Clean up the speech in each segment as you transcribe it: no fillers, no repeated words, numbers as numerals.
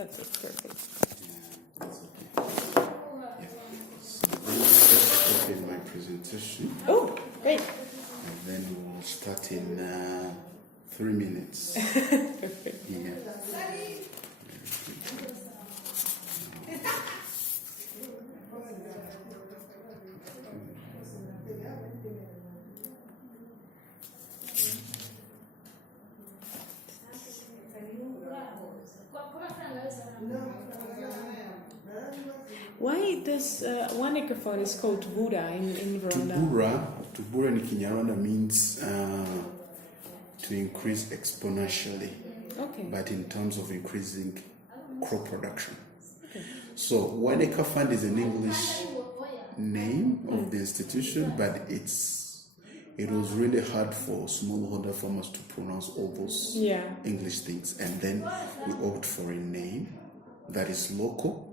That's it. Perfect. Yeah, that's okay. Yeah. So then I'll just open my presentation. Oh, great. And then we'll start in 3 minutes. Perfect. Yeah. Why does one microphone is called Tubura in Rwanda? Tubura in Kinyarwanda means to increase exponentially, Okay. but in terms of increasing crop production. Okay. So Waneka Fund is an English name of the institution, but it was really hard for smallholder farmers to pronounce all those English things, and then we opt for a name that is local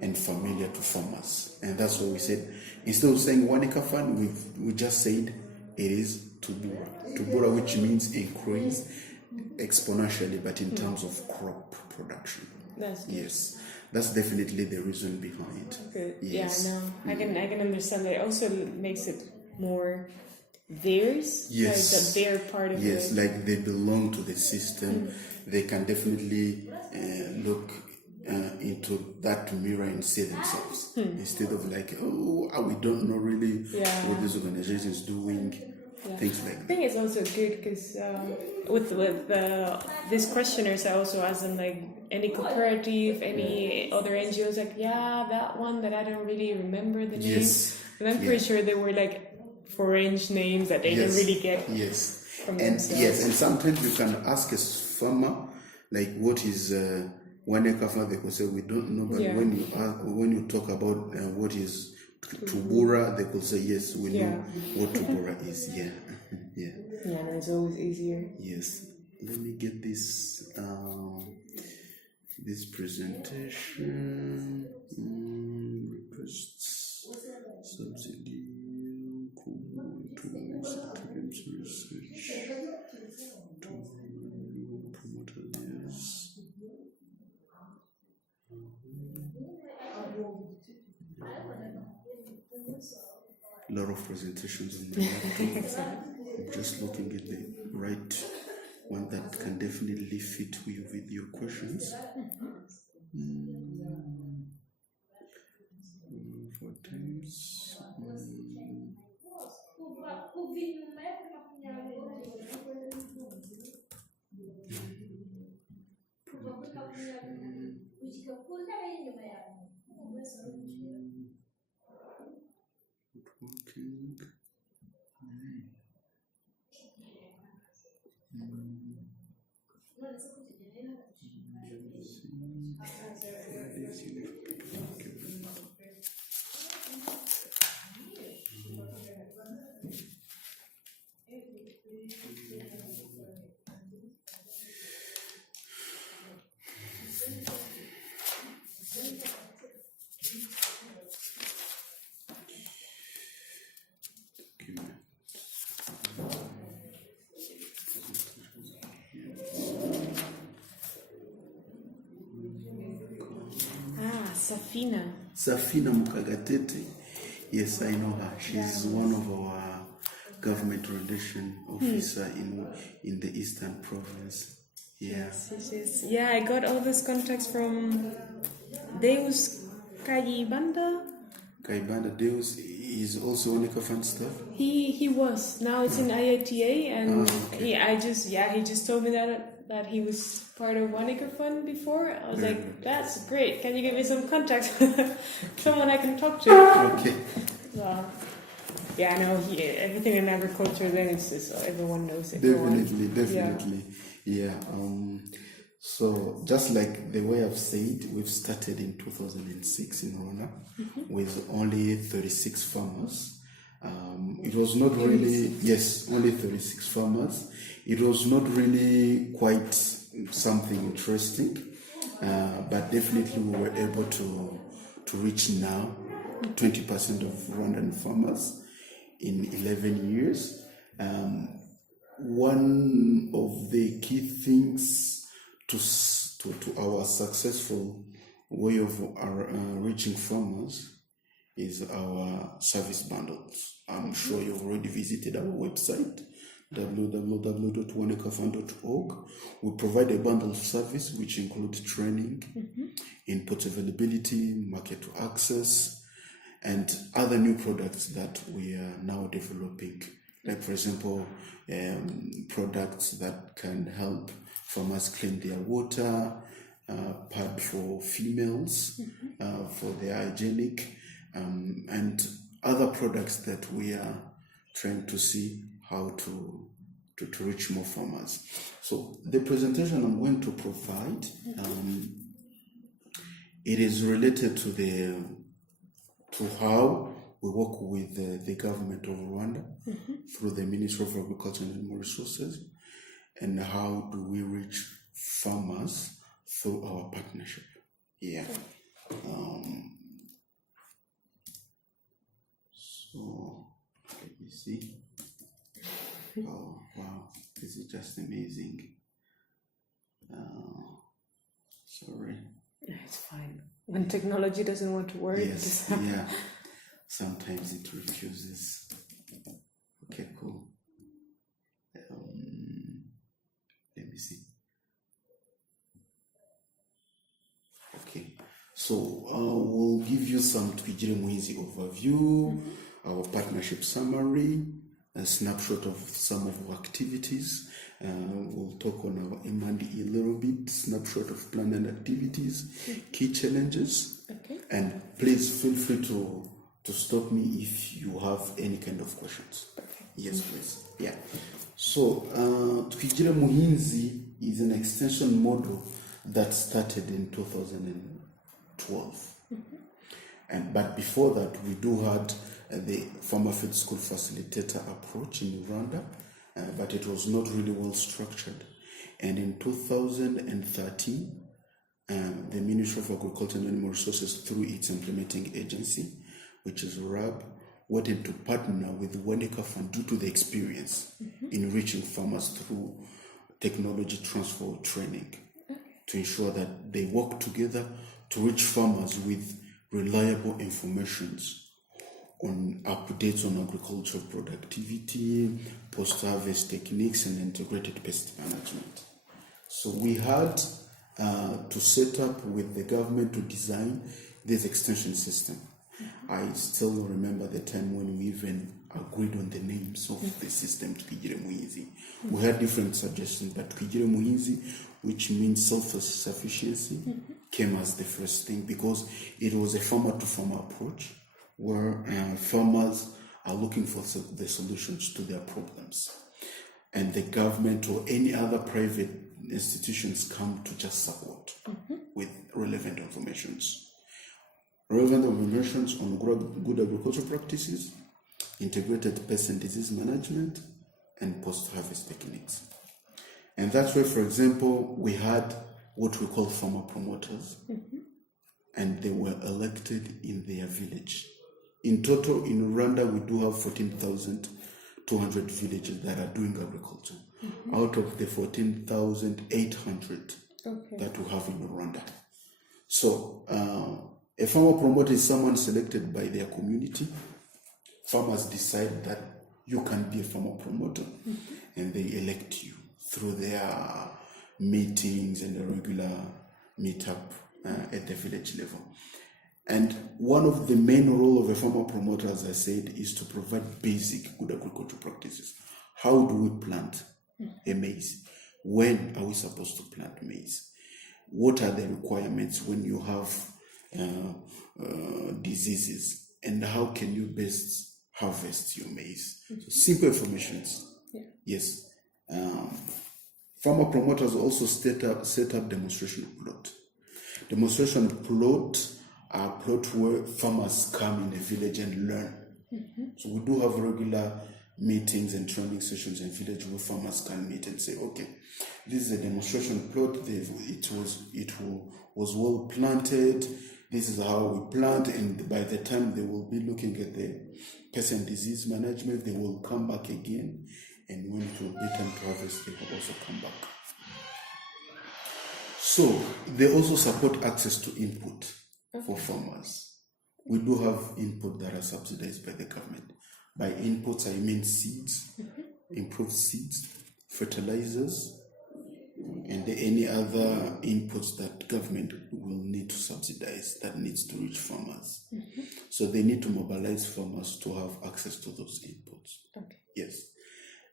and familiar to farmers, and that's what we said. Instead of saying Waneka Fund, we just said it is Tubura, which means increase exponentially, but in terms of crop production. That's good. Yes, that's definitely the reason behind. Good. Yes. Yeah, no, I can understand that. It also makes it more theirs. Yes, like that they're part of yes, it. like they belong to the system. They can definitely look into that mirror and see themselves instead of like, we don't know really what this organization is doing. Things like that. I think it's also good because with these questionnaires, I also ask them like any cooperative, any other NGOs, like that one that I don't really remember the name. Yes. And I'm pretty sure they were like foreign names that they didn't really get from themselves. Yes, and sometimes you can ask a farmer like what is Waneka Fund, they could say we don't know, but when you talk about what is Tubura, they could say yes, we know what Tubura is. Yeah, no, it's always easier. Yes. Let me get this this presentation. Requests subsidy to research to promote this. A lot of presentations on my laptop. I'm just looking at the right one that can definitely fit you with your questions. 4 times. Safina Mukagatete. Yes, I know her. She's one of our government relation officer in the Eastern Province. Yeah. Yes. Yeah, I got all these contacts from Deus Kayibanda. Deus is also Waneka Fund staff. He was. Now it's in IATA, and he just told me that he was part of Waneka Fund before. I was like, that's great. Can you give me some contacts? Someone I can talk to. Okay. Well, I know everything in agriculture, then it's just everyone knows it. Definitely. Yeah. So just like the way I've said, we've started in 2006 in Rwanda with only 36 farmers. It was not really, only 36 farmers. It was not really quite something interesting, but definitely we were able to reach now 20% of Rwandan farmers in 11 years. One of the key things to our successful way of reaching farmers is our service bundles. I'm sure you've already visited our website, www.oneacrefund.org. We provide a bundle of service which includes training, input availability, market access, and other new products that we are now developing. Like, for example, products that can help farmers clean their water, pad for females, for their hygienic, and other products that we are trying to see how to reach more farmers. So the presentation I'm going to provide, it is related to how we work with the government of Rwanda through the Ministry of Agriculture and Animal Resources, and how do we reach farmers through our partnership. Yeah. So let me see. Oh wow, this is just amazing. Sorry. It's fine. When technology doesn't want to work. Yes. Yeah. Sometimes it refuses. Okay, cool. Let me see. Okay, so we'll give you some Twigire Muhizi overview, our partnership summary, a snapshot of some of our activities. We'll talk on our M&E a little bit, snapshot of planned activities, key challenges, and please feel free to stop me if you have any kind of questions. Yes, please. Yeah. So, Twigire Muhizi is an extension model that started in 2012. But before that, we do had the Farmer Field School Facilitator approach in Rwanda, but it was not really well structured. And in 2013, the Ministry of Agriculture and Animal Resources, through its implementing agency, which is RAB, wanted to partner with One Acre Fund due to the experience in reaching farmers through technology transfer training, to ensure that they work together to reach farmers with reliable informations on updates on agricultural productivity, post-harvest techniques, and integrated pest management. So we had to set up with the government to design this extension system. I still remember the time when we even agreed on the names of the system, Twigire Muhizi. We had different suggestions, but Twigire Muhizi, which means self-sufficiency, came as the first thing because it was a farmer-to-farmer approach where farmers are looking for the solutions to their problems. And the government or any other private institutions come to just support with relevant informations. Relevant informations on good agricultural practices, integrated pest and disease management, and post-harvest techniques. And that's where, for example, we had what we call farmer promoters, and they were elected in their village. In total, in Rwanda, we do have 14,200 villages that are doing agriculture, out of the 14,800 that we have in Rwanda. So, a farmer promoter is someone selected by their community. Farmers decide that you can be a farmer promoter, and they elect you through their meetings and a regular meetup at the village level. And one of the main role of a farmer promoter, as I said, is to provide basic good agricultural practices. How do we plant a maize? When are we supposed to plant maize? What are the requirements when you have diseases? And how can you best harvest your maize? So simple informations. Yes. Farmer promoters also set up demonstration plot. Demonstration plot are plot where farmers come in the village and learn. So we do have regular meetings and training sessions in village where farmers can meet and say, okay, this is a demonstration plot. It was well planted. This is how we plant, and by the time they will be looking at the pest and disease management, they will come back again, and when it will be time to harvest, they will also come back. So they also support access to input for farmers. We do have input that are subsidized by the government. By inputs, I mean seeds, improved seeds, fertilizers, and any other inputs that government will need to subsidize that needs to reach farmers. So they need to mobilize farmers to have access to those inputs. Okay. Yes.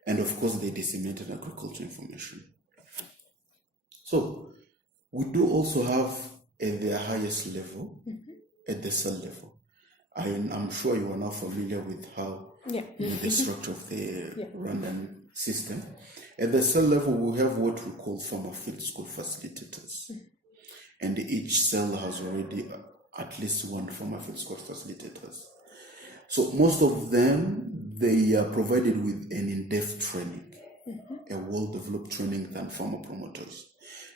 And of course, they disseminated agriculture information. So we do also have at their highest level, at the cell level. I'm sure you are now familiar with how with the structure of the Rwandan system. At the cell level, we have what we call farmer field school facilitators. And each cell has already at least one farmer field school facilitators. So most of them, they are provided with an in-depth training, a well-developed training than farmer promoters.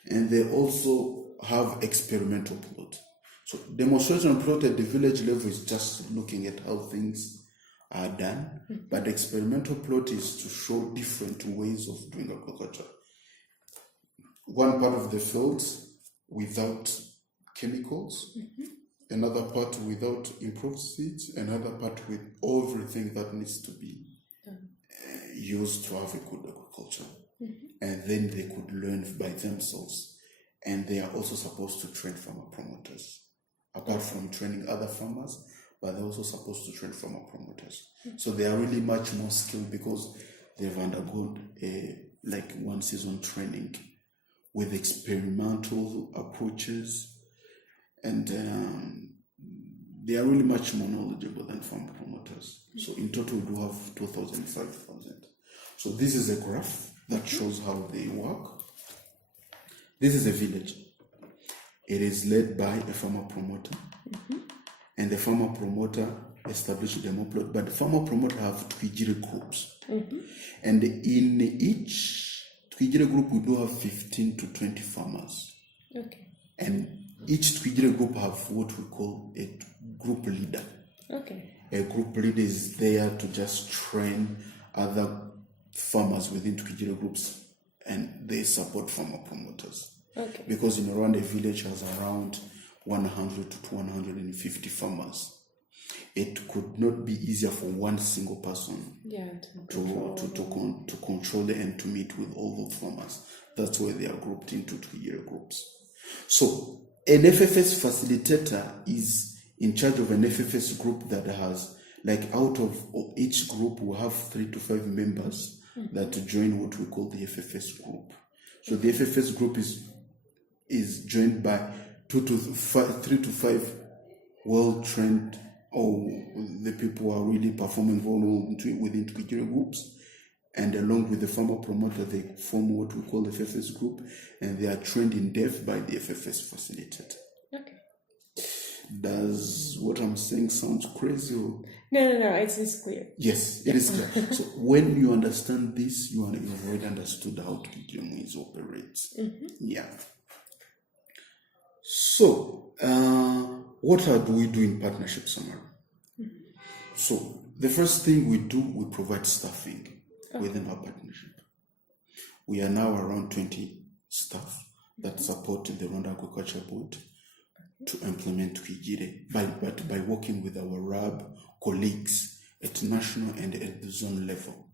And they also have experimental plot. So demonstration plot at the village level is just looking at how things are done, but experimental plot is to show different ways of doing agriculture. One part of the fields without chemicals, another part without improved seeds, another part with everything that needs to be used to have a good agriculture. And then they could learn by themselves. And they are also supposed to train farmer promoters. Apart from training other farmers, but they're also supposed to train farmer promoters. So they are really much more skilled because they've undergone like 1 season training with experimental approaches, and they are really much more knowledgeable than farmer promoters. So in total, we do have 2,000, 5,000. So this is a graph that shows how they work. This is a village. It is led by a farmer promoter, and the farmer promoter established a demo plot. But the farmer promoter have Twigire groups, and in each Twigire group we do have 15 to 20 farmers. Okay. And each Twigire group have what we call a group leader. Okay. A group leader is there to just train other farmers within Twigire groups, and they support farmer promoters. Okay. Because in Rwanda, a village has around 100 to 150 farmers. It could not be easier for one single person to control and to meet with all those farmers. That's why they are grouped into 2-year groups. So an FFS facilitator is in charge of an FFS group that has, like, out of each group, we have 3 to 5 members that join what we call the FFS group. So the FFS group is joined by 3 to 5 well-trained, or the people who are really performing well within Twigire groups, and along with the farmer promoter, they form what we call the FFS group, and they are trained in depth by the FFS facilitator. Okay. Does what I'm saying sound crazy? Or? No, it's clear. Yes, it is clear. So when you understand this, you've already understood how Twigire operates. Yeah. So, what do we do in partnership summary? So, the first thing we do, we provide staffing within our partnership. We are now around 20 staff that support the Rwanda Agriculture Board to implement Twigire by working with our RAB colleagues at national and at the zone level.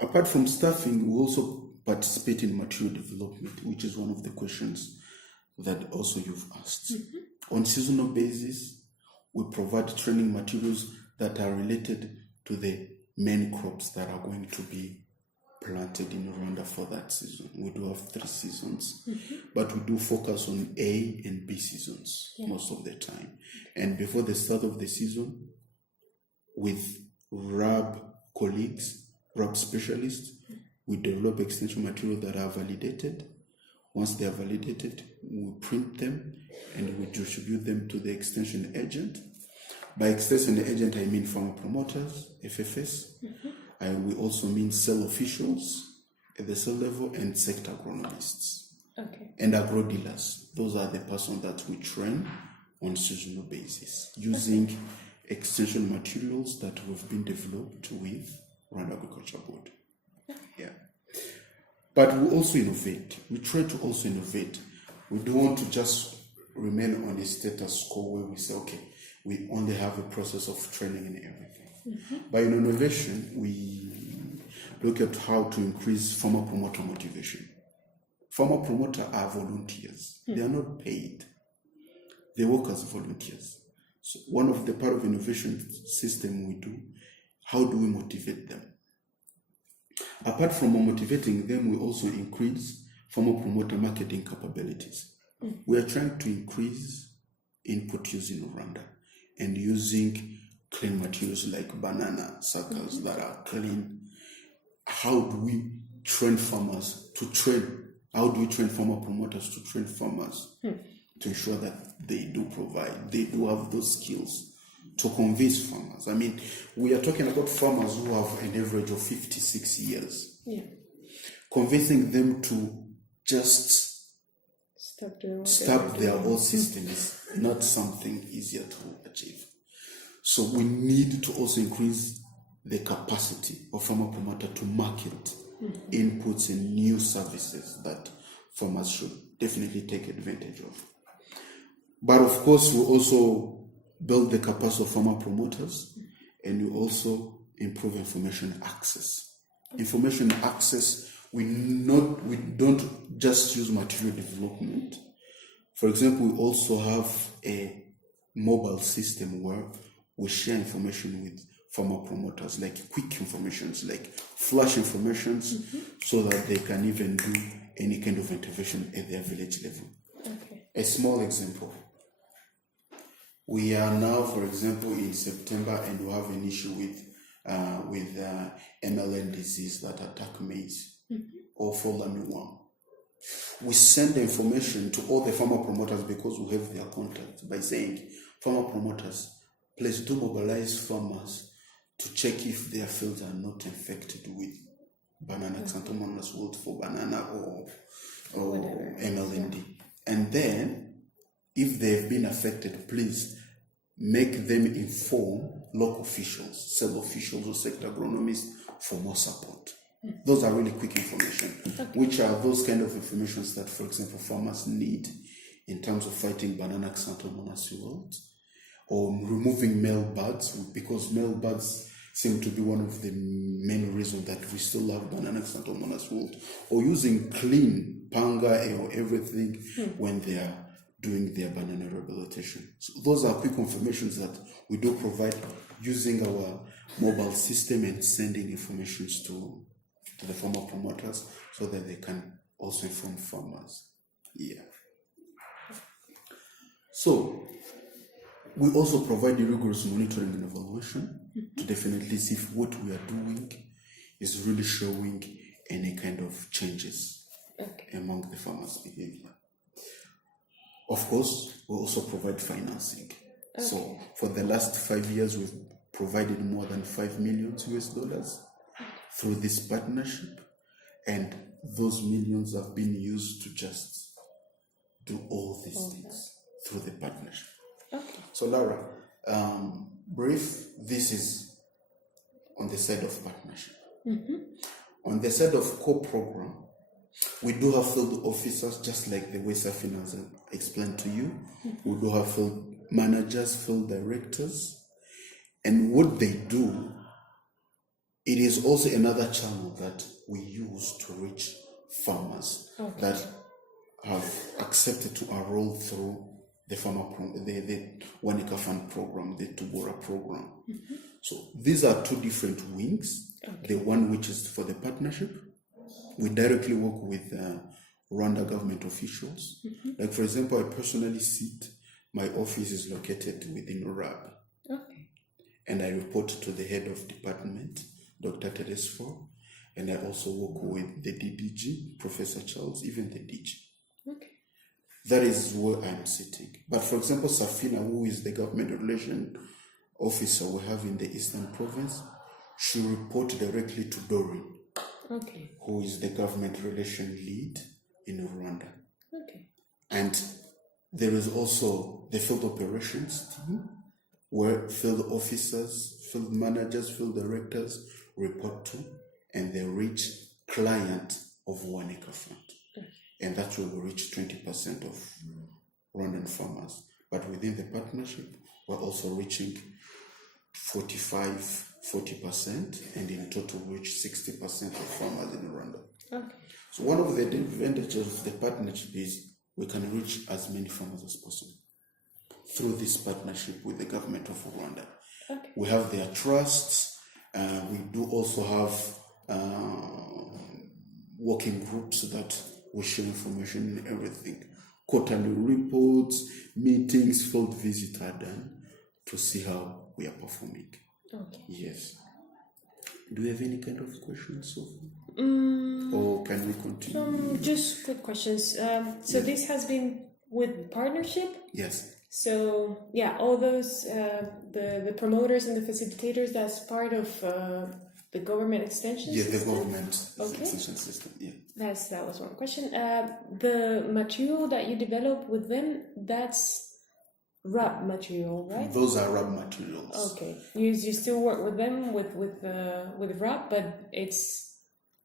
Apart from staffing, we also participate in material development, which is one of the questions that also you've asked. On seasonal basis, we provide training materials that are related to the main crops that are going to be planted in Rwanda for that season. We do have 3 seasons, but we do focus on A and B seasons most of the time. And before the start of the season, with RAB colleagues, RAB specialists, we develop extension material that are validated. Once they are validated, we print them and we distribute them to the extension agent. By extension agent, I mean farmer promoters, FFS. We also mean cell officials at the cell level and sector agronomists. Okay. And agro dealers. Those are the persons that we train on seasonal basis using extension materials that have been developed with Rwanda Agriculture Board. Yeah. But we also innovate. We try to also innovate. We don't want to just remain on the status quo where we say, okay, we only have a process of training and everything. By innovation, we look at how to increase farmer promoter motivation. Farmer promoter are volunteers. They are not paid. They work as volunteers. So one of the part of innovation system we do, how do we motivate them? Apart from motivating them, we also increase farmer promoter marketing capabilities. We are trying to increase input use in Rwanda and using clean materials like banana suckers that are clean. How do we train farmers to train? How do we train farmer promoters to train farmers to ensure that they do provide, they do have those skills to convince farmers? I mean, we are talking about farmers who have an average of 56 years. Yeah. Convincing them to just stop their old system is not something easier to achieve. So we need to also increase the capacity of farmer promoter to market inputs and new services that farmers should definitely take advantage of. But of course, we also build the capacity of farmer promoters, and we also improve information access. Information access, we don't just use material development. For example, we also have a mobile system where we share information with farmer promoters, like quick informations, like flash informations, so that they can even do any kind of intervention at their village level. Okay. A small example. We are now, for example, in September, and we have an issue with MLN disease that attack maize or fall armyworm. We send the information to all the farmer promoters because we have their contact by saying, farmer promoters, please do mobilize farmers to check if their fields are not infected with banana xanthomonas wilt for banana or MLND. And then, if they've been affected, please make them inform local officials, sub-officials or sector agronomists for more support. Those are really quick information, which are those kind of informations that, for example, farmers need in terms of fighting banana xanthomonas wilt or removing male buds, because male buds seem to be one of the main reasons that we still have banana xanthomonas wilt, or using clean panga or everything when they are doing their banana rehabilitation. So those are quick informations that we do provide using our mobile system and sending informations to the farmer promoters so that they can also inform farmers. Yeah. So we also provide rigorous monitoring and evaluation to definitely see if what we are doing is really showing any kind of changes among the farmers' behavior. Of course, we also provide financing. So for the last 5 years, we've provided more than $5 million US through this partnership, and those millions have been used to just do all these things through the partnership. So Laura, brief, this is on the side of partnership. On the side of core program, we do have field officers, just like the way Safina has explained to you. We do have field managers, field directors, and what they do, it is also another channel that we use to reach farmers that have accepted to enroll through the the One Acre Fund program, the Tubora program. So these are two different wings. The one which is for the partnership, we directly work with Rwanda government officials. Like, for example, I personally sit, my office is located within RAB. And I report to the head of department, Dr. Teresfor, and I also work with the DDG, Professor Charles, even the DG. That is where I'm sitting. But for example, Safina, who is the government relation officer we have in the Eastern Province, she report directly to Doreen, who is the government relation lead in Rwanda. And there is also the field operations team, where field officers, field managers, field directors report to, and they reach client of 1 acre fund. And that's where we reach 20% of Rwandan farmers. But within the partnership, we're also reaching 40%, and in total we reach 60% of farmers in Rwanda. Okay. So one of the advantages of the partnership is we can reach as many farmers as possible through this partnership with the government of Rwanda. Okay. We have their trusts. We do also have working groups that we share information and everything. Quarterly reports, meetings, field visits are done to see how we are performing. Okay. Yes. Do you have any kind of questions, Sophie? Or can we continue? Just quick questions. So this has been with partnership? Yes. So yeah, all those the promoters and the facilitators, that's part of the government extension system? The government extension system. Yeah. That was one question. The material that you develop with them, that's RAP material, right? Those are RAP materials. Okay. You still work with them with RAP, but it's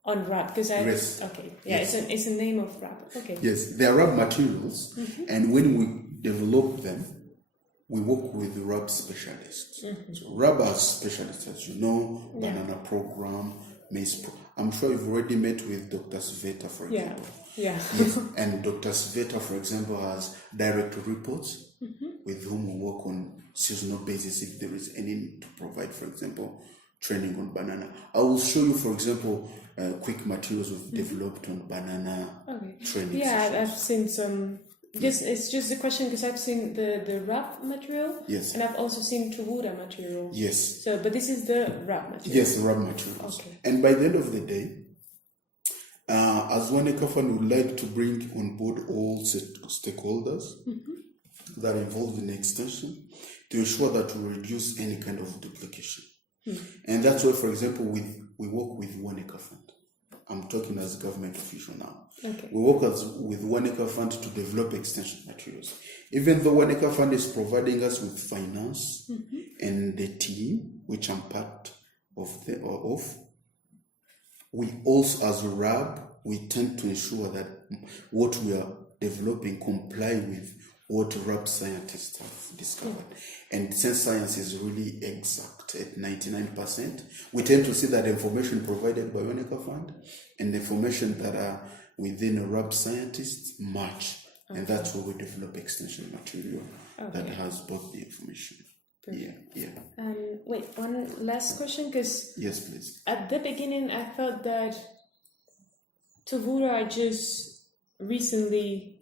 on RAP because Yes. Okay. Yeah, yes. It's a name of RAP. Okay. Yes, they are RAP materials, and when we develop them, we work with RAP specialists. So RAP are specialists, as you know, banana program, maize I'm sure you've already met with Dr. Sveta, for example. Yeah. Yes, and Dr. Sveta, for example, has direct reports with whom we work on seasonal basis if there is any need to provide, for example, training on banana. I will show you, for example, quick materials we've developed on banana training. Yeah, I've seen some. It's just a question because I've seen the RAP material. Yes. And I've also seen Tubura material. Yes. So, but this is the RAP material. Yes, the RAP materials. Okay. And by the end of the day, as one acre fund, we would like to bring on board all stakeholders that are involved in the extension to ensure that we reduce any kind of duplication. And that's why, for example, we work with 1 acre fund. I'm talking as a government official now. Okay. We work with 1 acre fund to develop extension materials. Even though 1 acre fund is providing us with finance and the team, which I'm part of, we also, as a RAB, we tend to ensure that what we are developing comply with what RAB scientists have discovered. And since science is really exact at 99%, we tend to see that information provided by 1 acre fund and the information that are within a RAB scientists match. And that's where we develop extension material that has both the information. Perfect. Yeah. Wait, one last question, because yes, please. At the beginning I thought that Tuvura just recently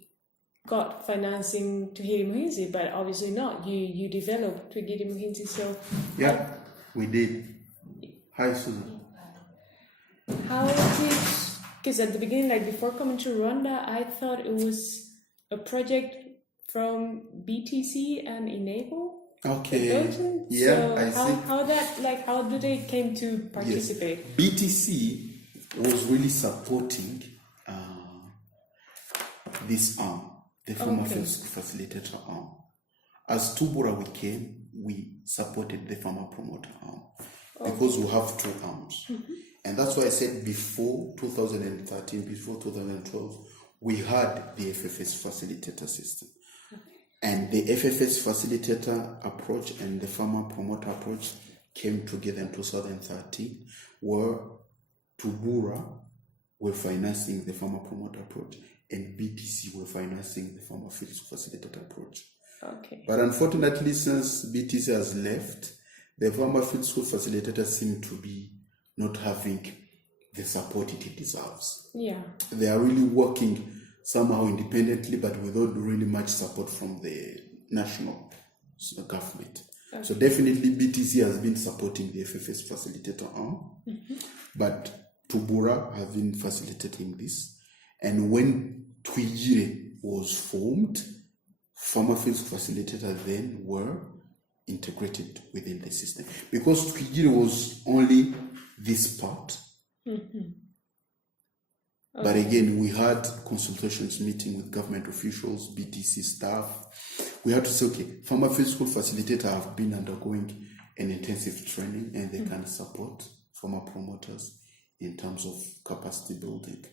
got financing Twigiri Muhinzi, but obviously not. You developed Twigiri Muhinzi, so yeah, we did. Hi, Susan. How did? Because at the beginning, like before coming to Rwanda, I thought it was a project from BTC and Enable. Okay. Yeah, so I see. How do they came to participate? Yes. BTC was really supporting this arm, the Farmer Fields Facilitator arm. As Tubura we came, we supported the Farmer Promoter arm because we have 2 arms. And that's why I said before 2013, before 2012, we had the FFS Facilitator system. And the FFS Facilitator approach and the Farmer Promoter approach came together in 2013, where Tubura were financing the Farmer Promoter approach and BTC were financing the Farmer Fields Facilitator approach. Okay. But unfortunately, since BTC has left, the Farmer Field School Facilitator seem to be not having the support it deserves. Yeah. They are really working somehow independently, but without really much support from the national government. Okay. So definitely BTC has been supporting the FFS Facilitator arm, but Tubura have been facilitating this. And when Twigiri was formed, Farmer Fields Facilitator then were integrated within the system. Because Twigiri was only this part. But again, we had consultations meeting with government officials, BTC staff. We had to say, okay, Farmer Fields School Facilitator have been undergoing an intensive training and they can support farmer promoters in terms of capacity building.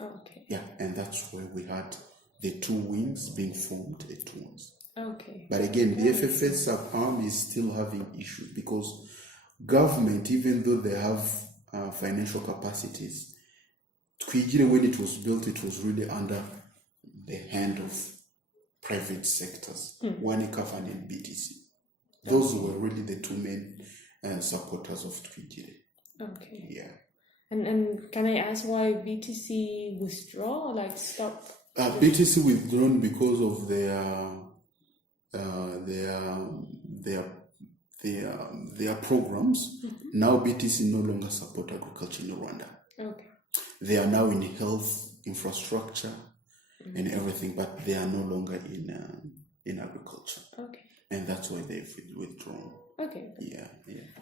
Okay. Yeah, and that's where we had the two wings being formed at once. Okay. But again, the FFS sub-arm is still having issues because government, even though they have financial capacities, Twigire, when it was built, it was really under the hand of private sectors, Wanika Fund and BTC. Those were really the two main supporters of Twigire. Okay. Yeah. And can I ask why BTC withdraw, like stop? BTC withdrawn because of their programs. Now BTC no longer support agriculture in Rwanda. Okay. They are now in health, infrastructure, and everything, but they are no longer in agriculture. Okay. And that's why they've withdrawn. Okay. Yeah.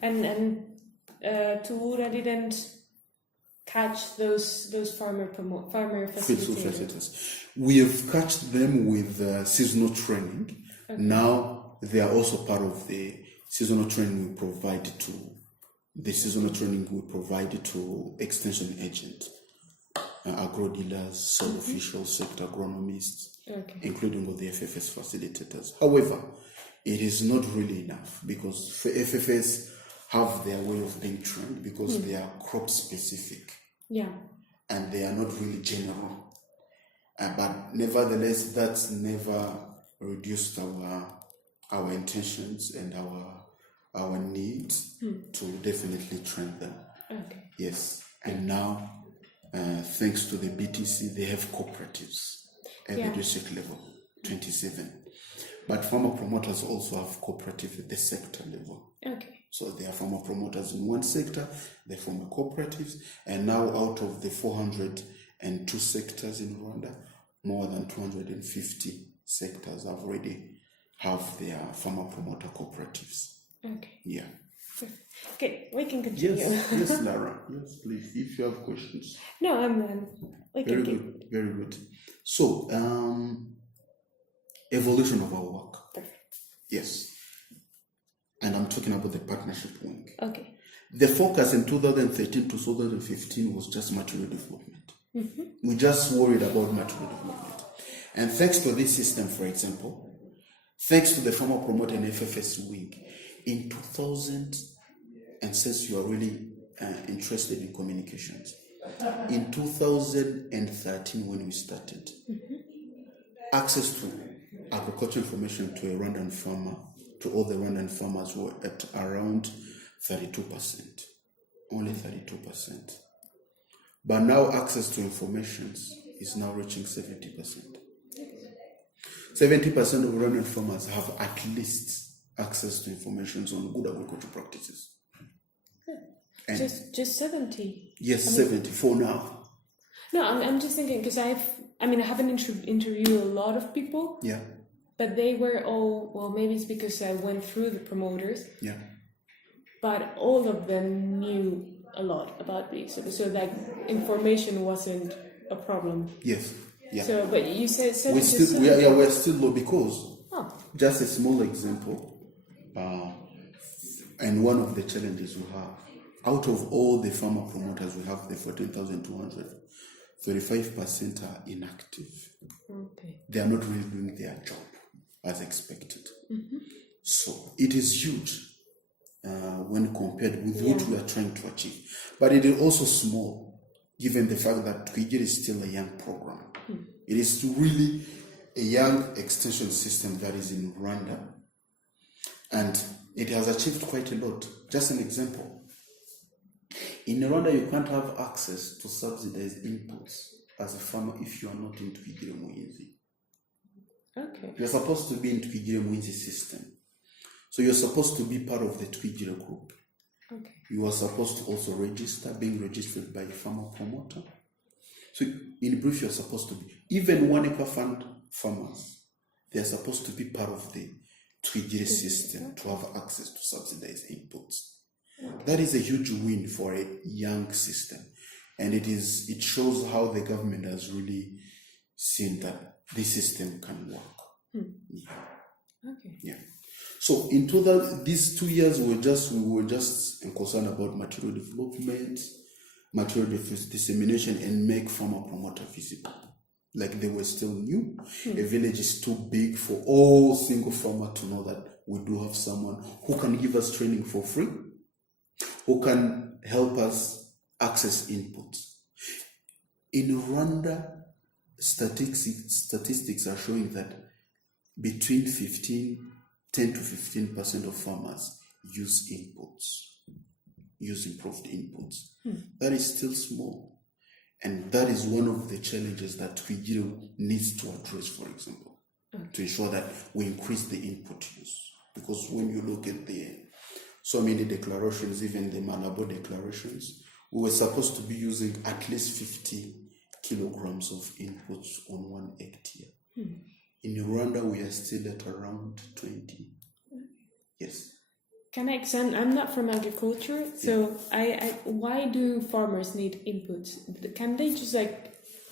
And Tuura didn't catch those farmer facilitators. We have catch them with seasonal training. Okay. Now they are also part of the seasonal training we provide to extension agents, agro dealers, sub-officials, sector agronomists, including all the FFS facilitators. However, it is not really enough because FFS have their way of being trained because they are crop specific. Yeah. And they are not really general. But nevertheless, that's never reduced our intentions and our needs to definitely train them. Okay. Yes. And now, thanks to the BTC, they have cooperatives at the district level, 27. But farmer promoters also have cooperative at the sector level. Okay. So there are farmer promoters in one sector, they form cooperatives, and now out of the 402 sectors in Rwanda, more than 250 sectors have their farmer promoter cooperatives. Okay. Yeah. Okay, we can continue. Yes, Lara. Yes, please. If you have questions. No, we can keep. Good. Very good. So, evolution of our work. Perfect. Yes. And I'm talking about the partnership wing. Okay. The focus in 2013 to 2015 was just material development. We just worried about material development. And thanks to this system, for example, thanks to the farmer promoter and FFS wing, in 2000, and since you are really interested in communications, in 2013 when we started, access to agriculture information to a Rwandan farmer, to all the Rwandan farmers were at around 32%, only 32%. But now access to information is now reaching 70%. 70% of Rwandan farmers have at least access to information on good agricultural practices. And just 70? Yes, 70 for now. No, I'm just thinking because I haven't interviewed a lot of people. Yeah. But they were all, well, maybe it's because I went through the promoters. Yeah. But all of them knew a lot about these. So like information wasn't a problem. Yes. Yeah. So, but you said we're still low because just a small example, and one of the challenges we have, out of all the farmer promoters we have, the 14,200, 35% are inactive. Okay. They are not really doing their job as expected. So it is huge when compared with what we are trying to achieve. But it is also small, given the fact that Twigire is still a young program. It is really a young extension system that is in Rwanda, and it has achieved quite a lot. Just an example. In Rwanda, you can't have access to subsidized inputs as a farmer if you are not in Twigire Muhinzi. Okay. You're supposed to be in Twigire Muhinzi system. So you're supposed to be part of the Twigire group. Okay. You are supposed to also being registered by a farmer promoter. So in brief, you're supposed to be. Even 1 acre fund farmers, they're supposed to be part of the Twigire system to have access to subsidized inputs. That is a huge win for a young system. And it shows how the government has really seen that this system can work. Yeah. Okay. Yeah. So in these 2 years, we were just concerned about material development, material dissemination and make farmer promoter visible. Like they were still new. A village is too big for all single farmer to know that we do have someone who can give us training for free, who can help us access inputs. In Rwanda, statistics are showing that between 10 to 15% of farmers use improved inputs. That is still small. And that is one of the challenges that Twigiro needs to address, for example, to ensure that we increase the input use. Because when you look at so many declarations, even the Malabo declarations, we were supposed to be using at least 50 kilograms of inputs on 1 hectare. In Rwanda, we are still at around 20. Yes. Can I extend? I'm not from agriculture, so why do farmers need inputs? Can they just I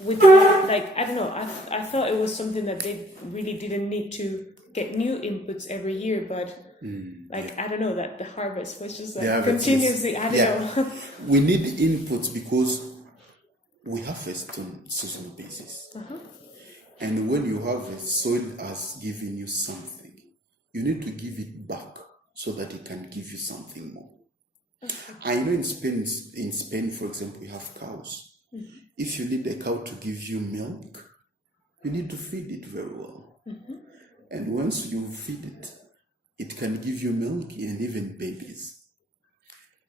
don't know. I thought it was something that they really didn't need to get new inputs every year, but I don't know, that the harvest was just continuously. I don't know. We need inputs because we harvest on seasonal basis, and when you harvest, soil has given you something. You need to give it back, so that it can give you something more. I know in Spain, for example, we have cows. If you need a cow to give you milk, you need to feed it very well. And once you feed it, it can give you milk and even babies.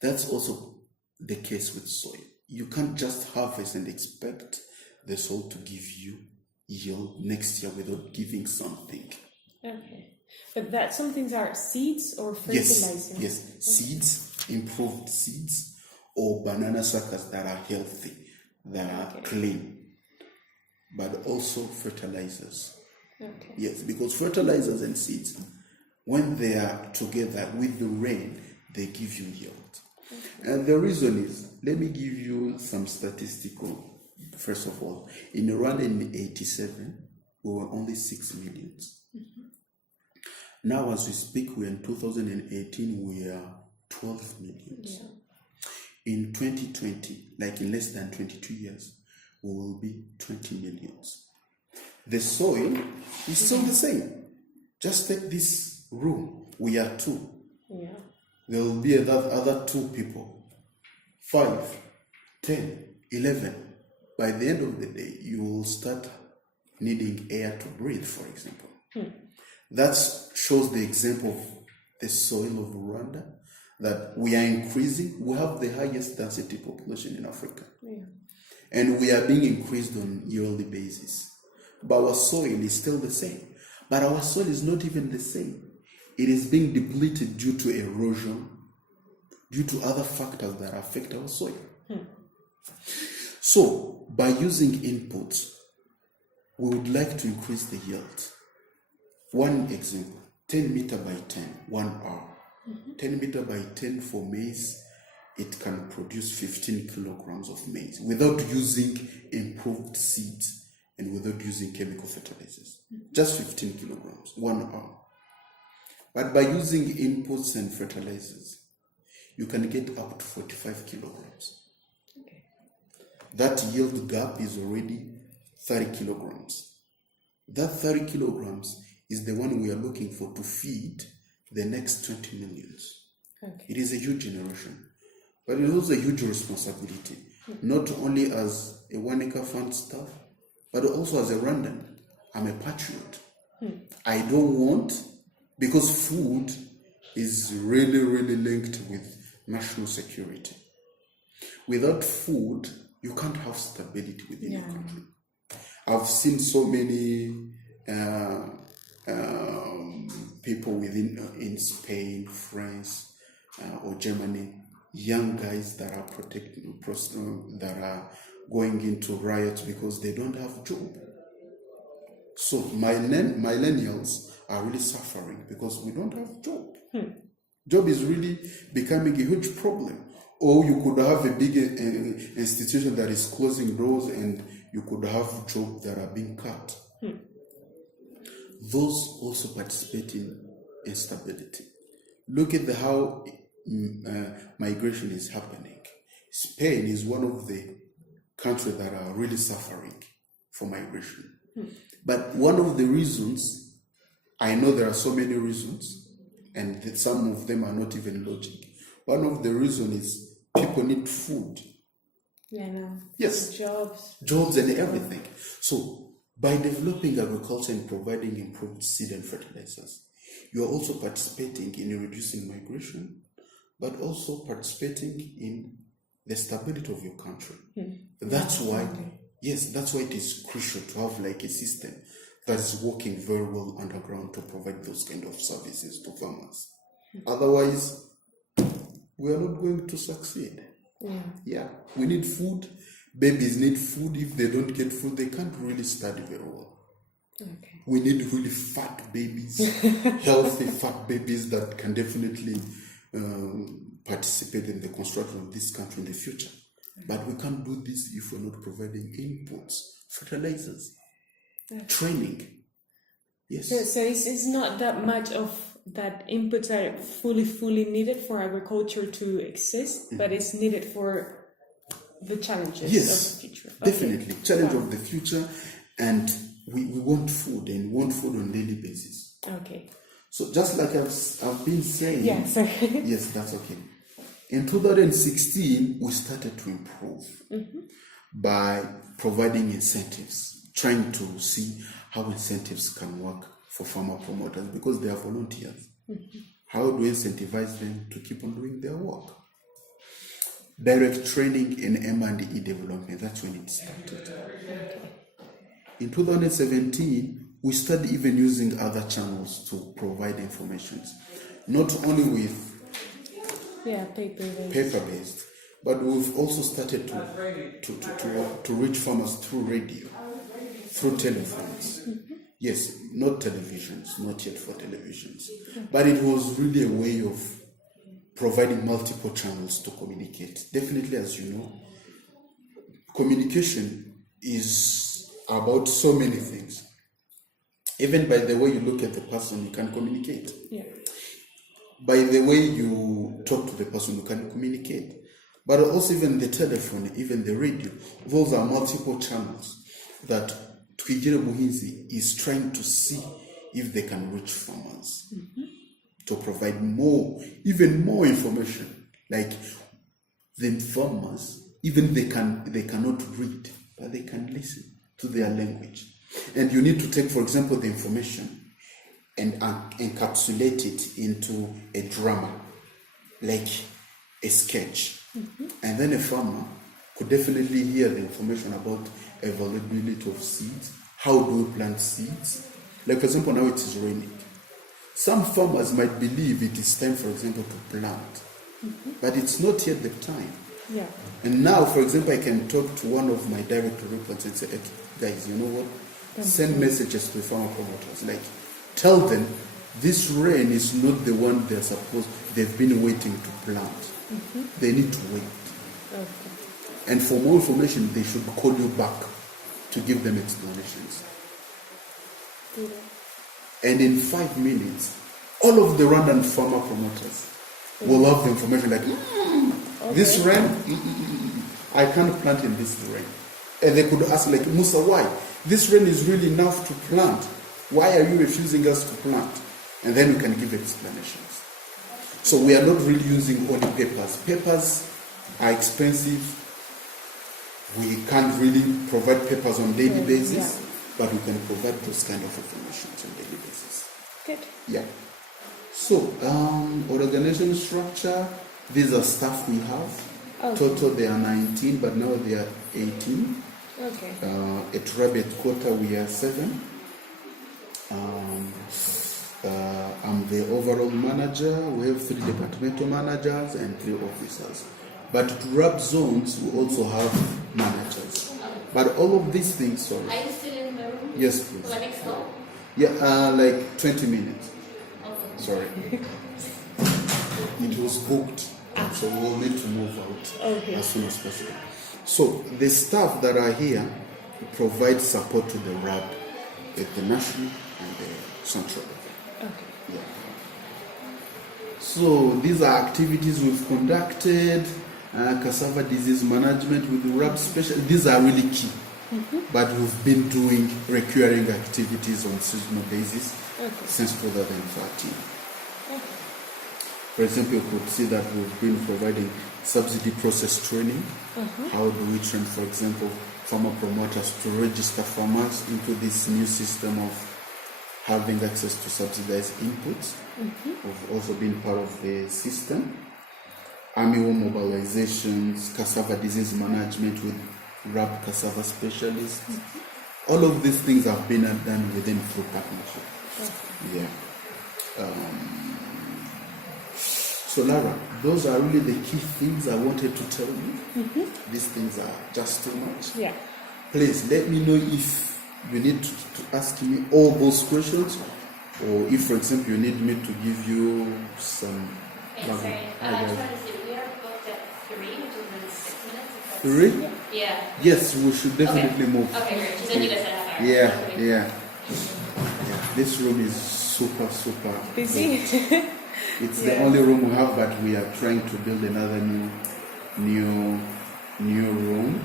That's also the case with soil. You can't just harvest and expect the soil to give you yield next year without giving something. Okay. But that some things are seeds or fertilizers? Yes. Seeds, improved seeds, or banana suckers that are healthy, that are clean, but also fertilizers. Okay. Yes, because fertilizers and seeds, when they are together with the rain, they give you yield. And the reason is, let me give you some statistical. First of all, in Rwanda in 1987, we were only 6 million. Now, as we speak, we're in 2018, we are 12 million. Yeah. In 2020, like in less than 22 years, we will be 20 million. The soil is still the same. Just take this room. We are 2. Yeah. There will be other 2 people. 5, 10, 11. By the end of the day, you will start needing air to breathe, for example. That shows the example of the soil of Rwanda, that we are increasing. We have the highest density population in Africa. Yeah. And we are being increased on a yearly basis. But our soil is still the same. But our soil is not even the same. It is being depleted due to erosion, due to other factors that affect our soil. So, by using inputs, we would like to increase the yield. One example, 10 meter by 10, 1 hour. 10 meter by 10 for maize, it can produce 15 kilograms of maize without using improved seeds and without using chemical fertilizers. Just 15 kilograms, 1 hour. But by using inputs and fertilizers, you can get up to 45 kilograms. Okay. That yield gap is already 30 kilograms. That 30 kilograms is the one we are looking for to feed the next 20 millions. Okay. It is a huge generation, but it is also a huge responsibility, not only as a one-acre fund staff, but also as a Rwandan. I'm a patriot. I don't want, because food is really, really linked with national security. Without food, you can't have stability within a country. I've seen so many people in Spain, France, or Germany, young guys that are that are going into riots because they don't have job. So millennials are really suffering because we don't have job. Job is really becoming a huge problem. Or you could have a big institution that is closing doors and you could have jobs that are being cut. Those also participate in instability. Look at how migration is happening. Spain is one of the countries that are really suffering for migration. But one of the reasons, I know there are so many reasons, and that some of them are not even logic. One of the reasons is people need food. Yeah, no. Yes. Jobs and everything. So by developing agriculture and providing improved seed and fertilizers, you are also participating in reducing migration, but also participating in the stability of your country. That's why, that's why it is crucial to have like a system that is working very well underground to provide those kind of services to farmers. Otherwise, we are not going to succeed. Yeah, we need food. Babies need food. If they don't get food, they can't really study very well. Okay. We need really fat babies, healthy fat babies that can definitely participate in the construction of this country in the future. But we can't do this if we're not providing inputs, fertilizers, training. Yes. So it's not that much of that inputs are fully needed for agriculture to exist, but it's needed for the challenges of the future. Definitely. Challenge of the future, and we want food, and want food on a daily basis. Okay. So just like I've been saying, yes, that's okay. In 2016, we started to improve by providing incentives, trying to see how incentives can work for farmer promoters because they are volunteers. How do we incentivize them to keep on doing their work? Direct training in M&E development, that's when it started. In 2017, we started even using other channels to provide information, not only with paper-based, but we've also started to reach farmers through radio, through telephones. Yes, not televisions, not yet for televisions, but it was really a way of providing multiple channels to communicate. Definitely, as you know, communication is about so many things. Even by the way you look at the person, you can communicate. By the way you talk to the person, you can communicate. But also even the telephone, even the radio, those are multiple channels that Twigire Muhinzi is trying to see if they can reach farmers to provide even more information. Like the farmers, even they cannot read, but they can listen to their language. And you need to take, for example, the information and encapsulate it into a drama, like a sketch. And then a farmer could definitely hear the information about availability of seeds. How do we plant seeds? Like, for example, now it is raining. Some farmers might believe it is time, for example, to plant, but it's not yet the time. And now, for example, I can talk to one of my direct reports and say, hey, guys, you know what? Send messages to the farmer promoters. Like, tell them this rain is not the one they've been waiting to plant. They need to wait. And for more information, they should call you back to give them explanations. And in 5 minutes, all of the Rwandan farmer promoters will have the information like, this rain, I can't plant in this rain. And they could ask like, Musa, why? This rain is really enough to plant. Why are you refusing us to plant? And then we can give explanations. So we are not really using only papers. Papers are expensive. We can't really provide papers on daily basis, but we can provide those kind of information on daily basis. Good. Yeah. So, organization structure, these are staff we have. Total they are 19, but now they are 18. Okay. At Rabbit Quarter we are 7. I'm the overall manager. We have 3 departmental managers and 3 officers. But to RAB zones, we also have managers. But all of these things, sorry. Are you still in the room? Yes, please. For next door? Yeah, like 20 minutes. Okay. Sorry. It was booked, so we'll need to move out as soon as possible. So the staff that are here provide support to the RAB at the national and the central level. Yeah. So these are activities we've conducted. cassava disease management with RAB special. These are really key. But we've been doing recurring activities on seasonal basis since 2013. For example, you could see that we've been providing subsidy process training. How do we train, for example, farmer promoters to register farmers into this new system of having access to subsidized inputs? We've also been part of the system. Annual mobilizations, cassava disease management with RAB cassava specialists. All of these things have been done within Fruit Partnership. Yeah. So Lara, those are really the key things I wanted to tell you. These things are just too much. Yeah. Please let me know if you need to ask me all those questions, or if, for example, you need me to give you some. Sorry, I'm trying to see. We are booked at 3, which is in 6 minutes. 3? Yeah. Yes, we should definitely move. Okay, great. Because then you guys said half hour. Yeah. This room is super Busy. It's the only room we have, but we are trying to build another new room.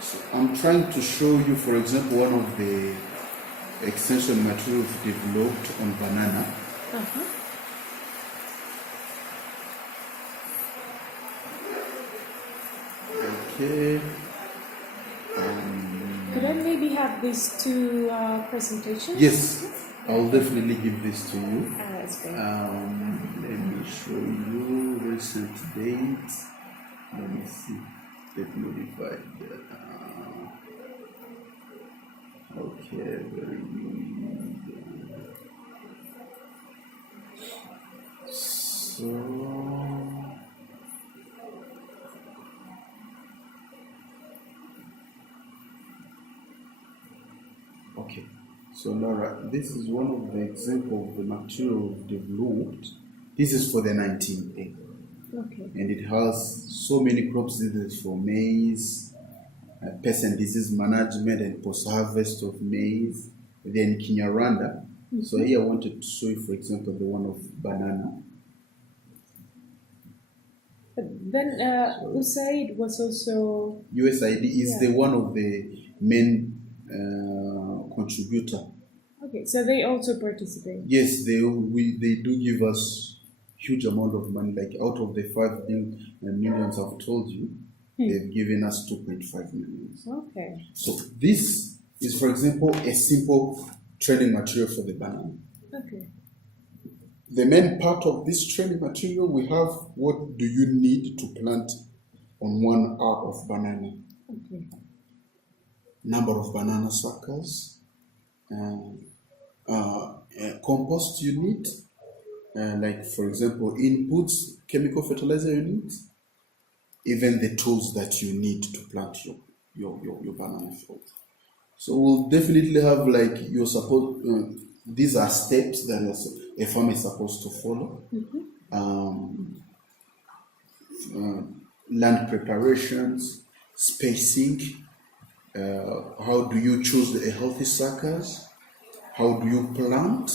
So I'm trying to show you, for example, one of the extension materials developed on banana. Okay. Could I maybe have these two presentations? Yes, I'll definitely give this to you. That's great. Let me show you recent dates. Let me see. Get modified. Okay, very good. So. Okay, so Laura, this is one of the examples of the material developed. This is for the 19A. Okay. And it has so many crops. This is for maize, pest and disease management and post-harvest of maize, then Kinyarwanda. So here I wanted to show you, for example, the one of banana. But then USAID was also... USAID is the one of the main contributor. Okay, so they also participate. Yes, they do give us huge amount of money. Like out of the 5 millions I've told you, they've given us 2.5 million. Okay. So this is, for example, a simple training material for the banana. Okay. The main part of this training material, we have what do you need to plant on 1 hour of banana. Okay. Number of banana suckers, compost you need, like for example inputs, chemical fertilizer you need, even the tools that you need to plant your banana field. So we'll definitely have like your support. These are steps that a farmer is supposed to follow. Land preparations, spacing. How do you choose the healthy suckers? How do you plant?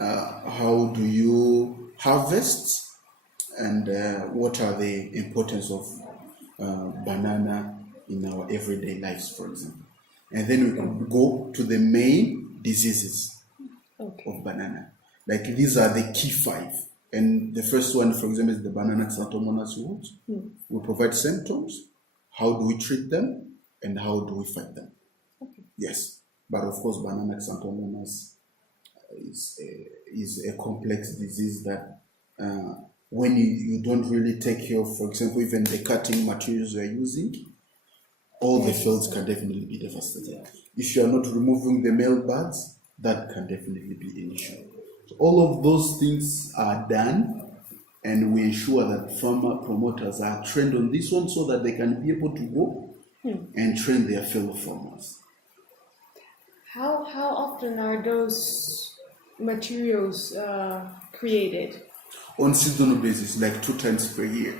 How do you harvest? And what are the importance of banana in our everyday lives, for example? And then we can go to the main diseases of banana. Like these are the key 5. And the first one, for example, is the banana xanthomonas wilt. We provide symptoms. How do we treat them? And how do we fight them? Okay. Yes, but of course, banana xanthomonas is a complex disease that when you don't really take care of, for example, even the cutting materials you are using, all the fields can definitely be devastated. If you are not removing the male buds, that can definitely be an issue. So all of those things are done, and we ensure that farmer promoters are trained on this one so that they can be able to go and train their fellow farmers. How often are those materials created? On seasonal basis, like 2 times per year.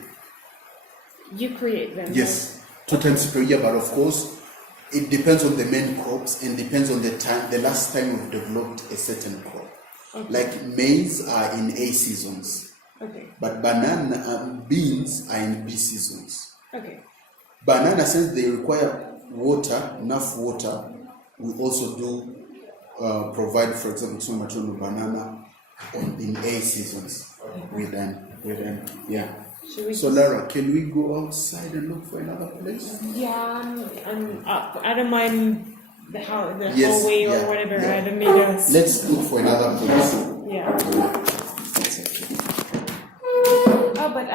You create them? Yes, 2 times per year, but of course, it depends on the main crops and depends on the last time we've developed a certain crop. Okay. Like maize are in A seasons. Okay. But banana beans are in B seasons. Okay. Banana, since they require water, enough water, we also do provide, for example, some material of banana in A seasons. With them, yeah. So Lara, can we go outside and look for another place? Yeah, I don't mind the hallway or whatever. Yeah. I don't need a. Let's look for another place. Yeah. That's okay. Oh, but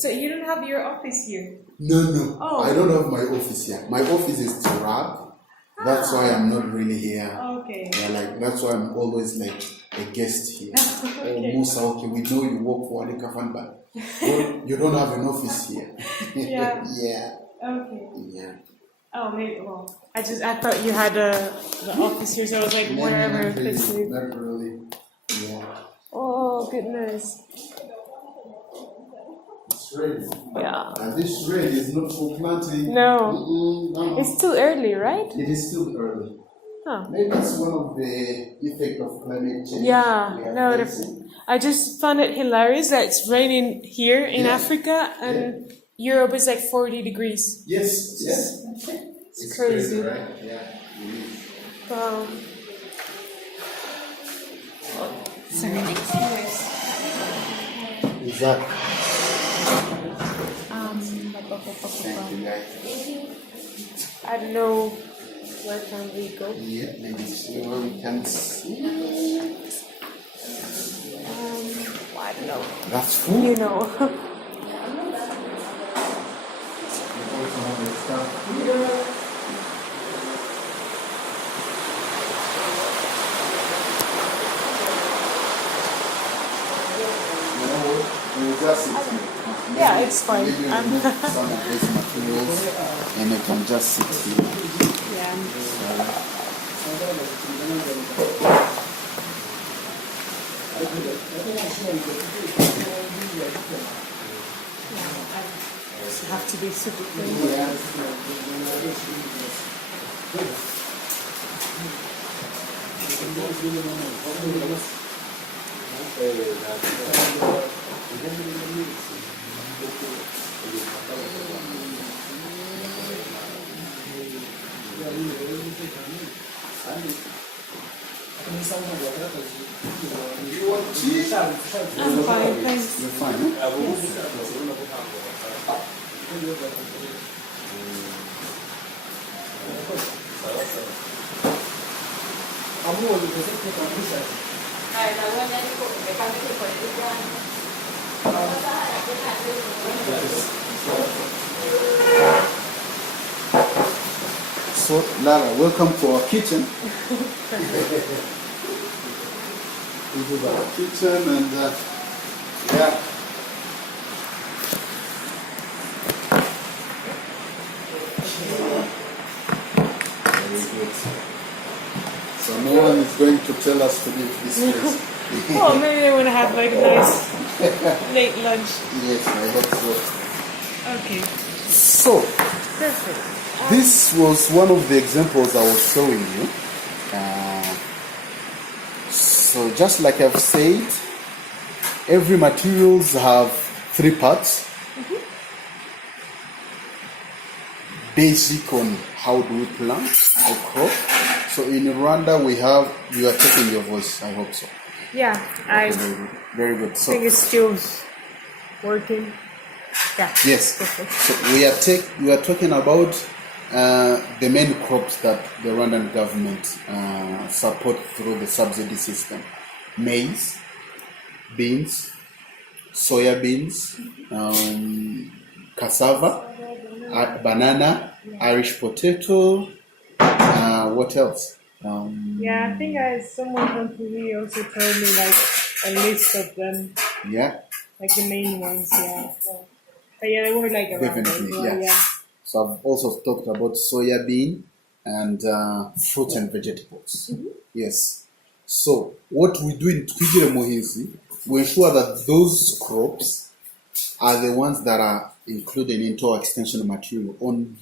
so you don't have your office here? No. Oh. I don't have my office here. My office is Tirab. That's why I'm not really here. Okay. Yeah, that's why I'm always like a guest here. Okay. Oh, Musa, okay, we know you work for Ali Kafan, but you don't have an office here. Yeah. Yeah. Okay. Yeah. Oh, maybe. Well, I thought you had the office here, so I was like, wherever Not really, fits you. not really. Yeah. Oh goodness. It's ready. Yeah. And this rain is not for planting. No. No. It's too early, right? It is still early. Huh. Maybe it's one of the effect of climate change. Yeah. we are No. facing. I just found it hilarious that it's raining here in Africa and Europe is like 40 degrees. Yes. It's crazy. right? Yeah. Wow. Sorry. Exactly. Thank you, I don't know where can we go. Yeah, maybe see where we can see. I don't know. That's full. You know. Yeah, it's fine. Some of these materials, and you can just sit here. Yeah. I have to be super clean. I'm fine, thanks. You're fine, huh? So, Lara, welcome to our kitchen. This is our kitchen, and yeah. Very good. So no one is going to tell us to leave this place. Oh, maybe they want to have like a nice late lunch. Yes, I hope so. Okay, So, perfect. this was one of the examples I was showing you. So just like I've said, every materials have three parts. Basic on how do we plant a crop. So in Rwanda we have, you are taking your voice, I hope so. Yeah, I Very good. Very good. So think it's still working. Yeah. yes. Perfect. So we are talking about the main crops that the Rwandan government support through the subsidy system: maize, beans, soya beans, cassava, banana, Irish potato. What else? Yeah, I think someone from TV also told me like a list of them, Yeah, like the main ones. Yeah. So, but yeah, they were like around definitely. as well, Yeah. So I've also talked about soya bean and fruits and vegetables. Yes. So what we do in Twigire Mohinzi, we ensure that those crops are the ones that are included into our extension material on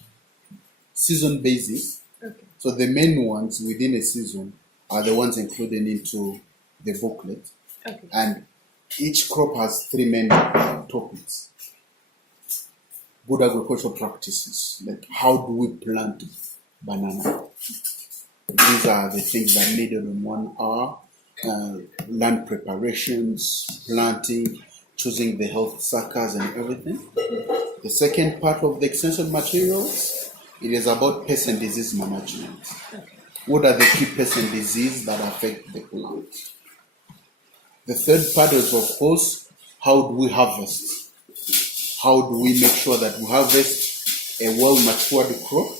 season basis. Okay. So the main ones within a season are the ones included into the booklet. Okay. And each crop has three main topics. Good agricultural practices, like how do we plant banana? These are the things that are needed on 1 hour. Land preparations, planting, choosing the health suckers and everything. The second part of the extension materials, it is about pest and disease management. What are the key pests and diseases that affect the plant? The third part is, of course, how do we harvest? How do we make sure that we harvest a well-matured crop?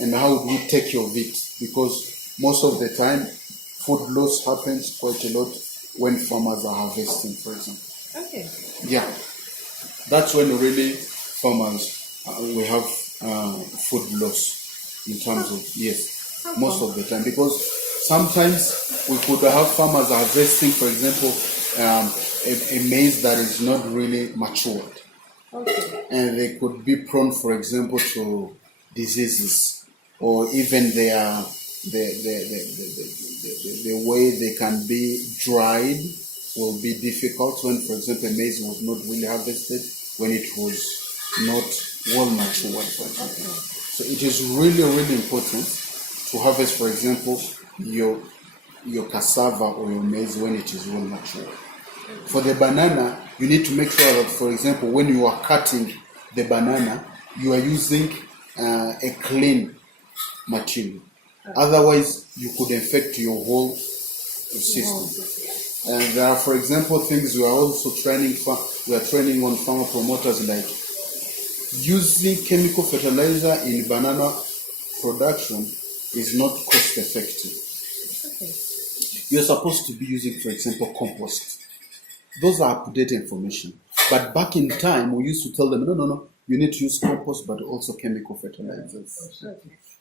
And how do we take care of it? Because most of the time, food loss happens quite a lot when farmers are harvesting, for example. Okay. Yeah, that's when really farmers, we have food loss in terms of, yes, most of the time. Because sometimes we could have farmers harvesting, for example, a maize that is not really matured. Okay. And they could be prone, for example, to diseases, or even the way they can be dried will be difficult when, for example, maize was not really harvested when it was not well matured, for example. So it is really, really important to harvest, for example, your cassava or your maize when it is well matured. For the banana, you need to make sure that, for example, when you are cutting the banana, you are using a clean material. Otherwise, you could infect your whole system. And there are, for example, things we are also training on farmer promoters, like using chemical fertilizer in banana production is not cost effective. You're supposed to be using, for example, compost. Those are up-to-date information. But back in time, we used to tell them, no, you need to use compost, but also chemical fertilizers.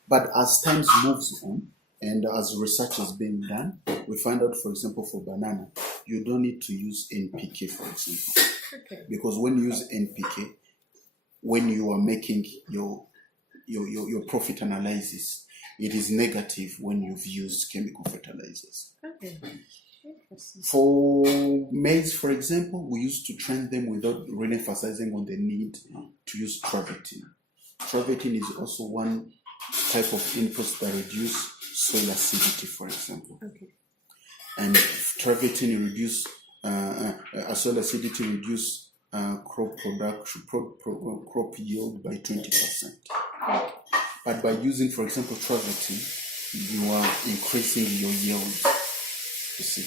But as times moves on, and as research is being done, we find out, for example, for banana, you don't need to use NPK, for example. Because when you use NPK, when you are making your profit analysis, it is negative when you've used chemical fertilizers. For maize, for example, we used to train them without really emphasizing on the need to use travertine. Travertine is also one type of inputs that reduce soil acidity, for example. And travertine reduce soil acidity reduce crop production, crop yield by 20%. But by using, for example, travertine, you are increasing your yield. You see,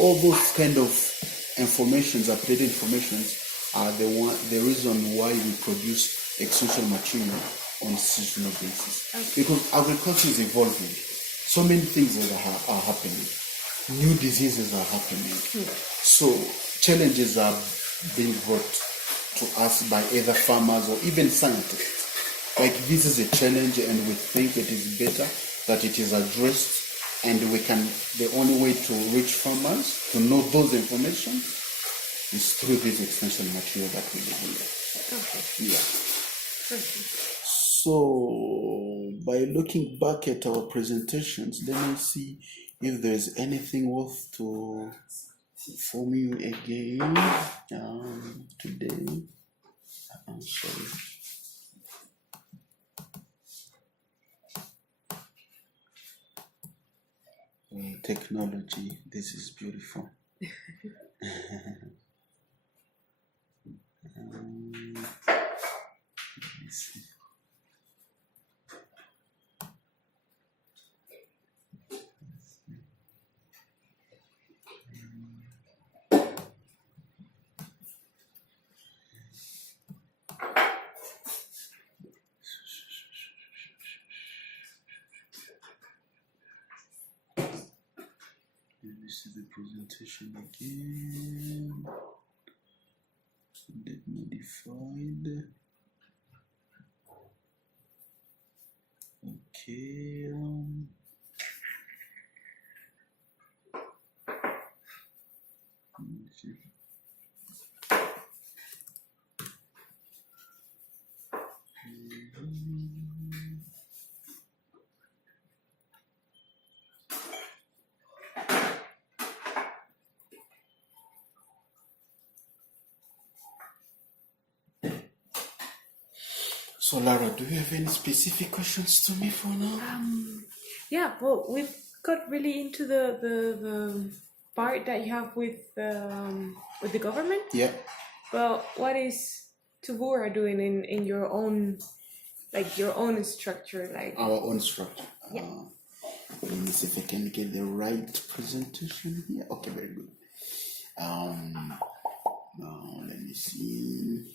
all those kind of updated informations are the reason why we produce extension material on a seasonal basis. Because agriculture is evolving. So many things that are happening. New diseases are happening. So challenges are being brought to us by either farmers or even scientists. Like, this is a challenge, and we think it is better that it is addressed. And the only way to reach farmers, to know those information, is through this extension material that we do here. Yeah. So, by looking back at our presentations, let me see if there's anything worth to inform you again today. I'm sorry. Technology, this is beautiful. Let me see. Let me see the presentation again. Date modified. Okay. Let me see. So Lara, do you have any specific questions to me for now? Yeah, well, we've got really into the part that you have with the government. Yeah. Well, what is Tavora doing in your own, like your own structure, like Our own structure. Yeah. Let me see if I can get the right presentation here. Okay, very good. Now let me see.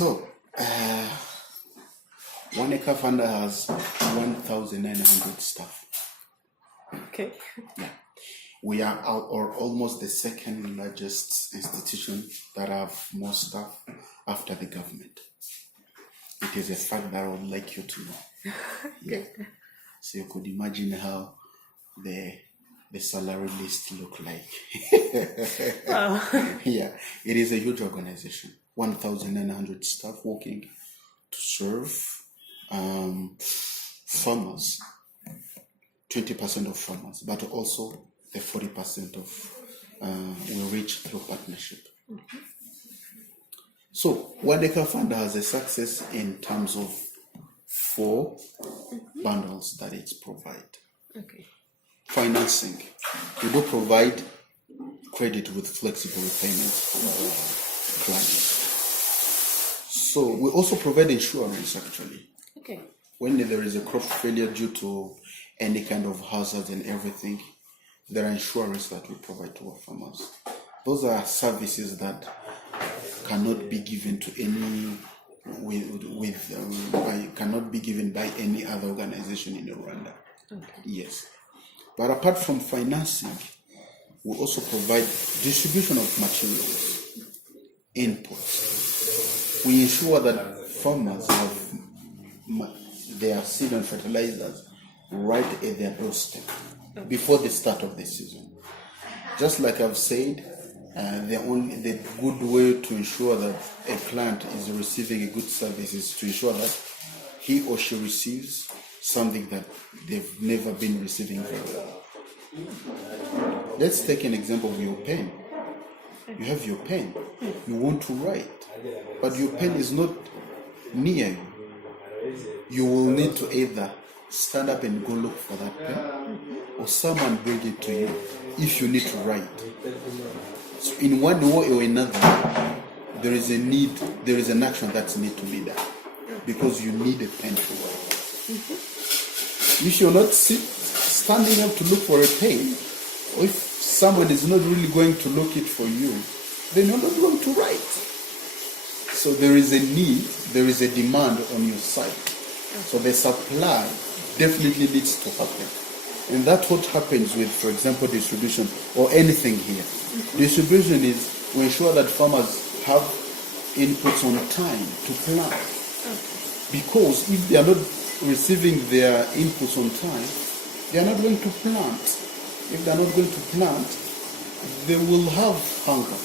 So, One Acre Fund has 1,900 staff. Okay. Yeah. We are almost the second largest institution that have more staff after the government. It is a fact that I would like you to know. Yeah. So you could imagine how the salary list look like. Wow. Yeah, it is a huge organization. 1,900 staff working to serve farmers, 20% of farmers, but also the 40% of we reach through partnership. Mm-hmm. So One Acre Fund has a success in terms of 4 bundles that it provides. Okay. Financing. We do provide credit with flexible repayments for our clients. So we also provide insurance actually. Okay. When there is a crop failure due to any kind of hazards and everything, there are insurance that we provide to our farmers. Those are services that cannot be given to any cannot be given by any other organization in Rwanda. Okay. Yes. But apart from financing, we also provide distribution of materials, inputs. We ensure that farmers have their seed and fertilizers right at their doorstep before the start of the season. Just like I've said, the good way to ensure that a client is receiving a good service is to ensure that he or she receives something that they've never been receiving before. Let's take an example of your pen. You have your pen. You want to write, but your pen is not near you. You will need to either stand up and go look for that pen, or someone bring it to you if you need to write. So in one way or another, there is an action that's need to be done because you need a pen to write. If you're not standing up to look for a pen, or if someone is not really going to look it for you, then you're not going to write. So there is a need, there is a demand on your side. So the supply definitely needs to happen. And that's what happens with, for example, distribution or anything here. Distribution is we ensure that farmers have inputs on time to plant. Because if they are not receiving their inputs on time, they are not going to plant. If they are not going to plant, they will have hunger.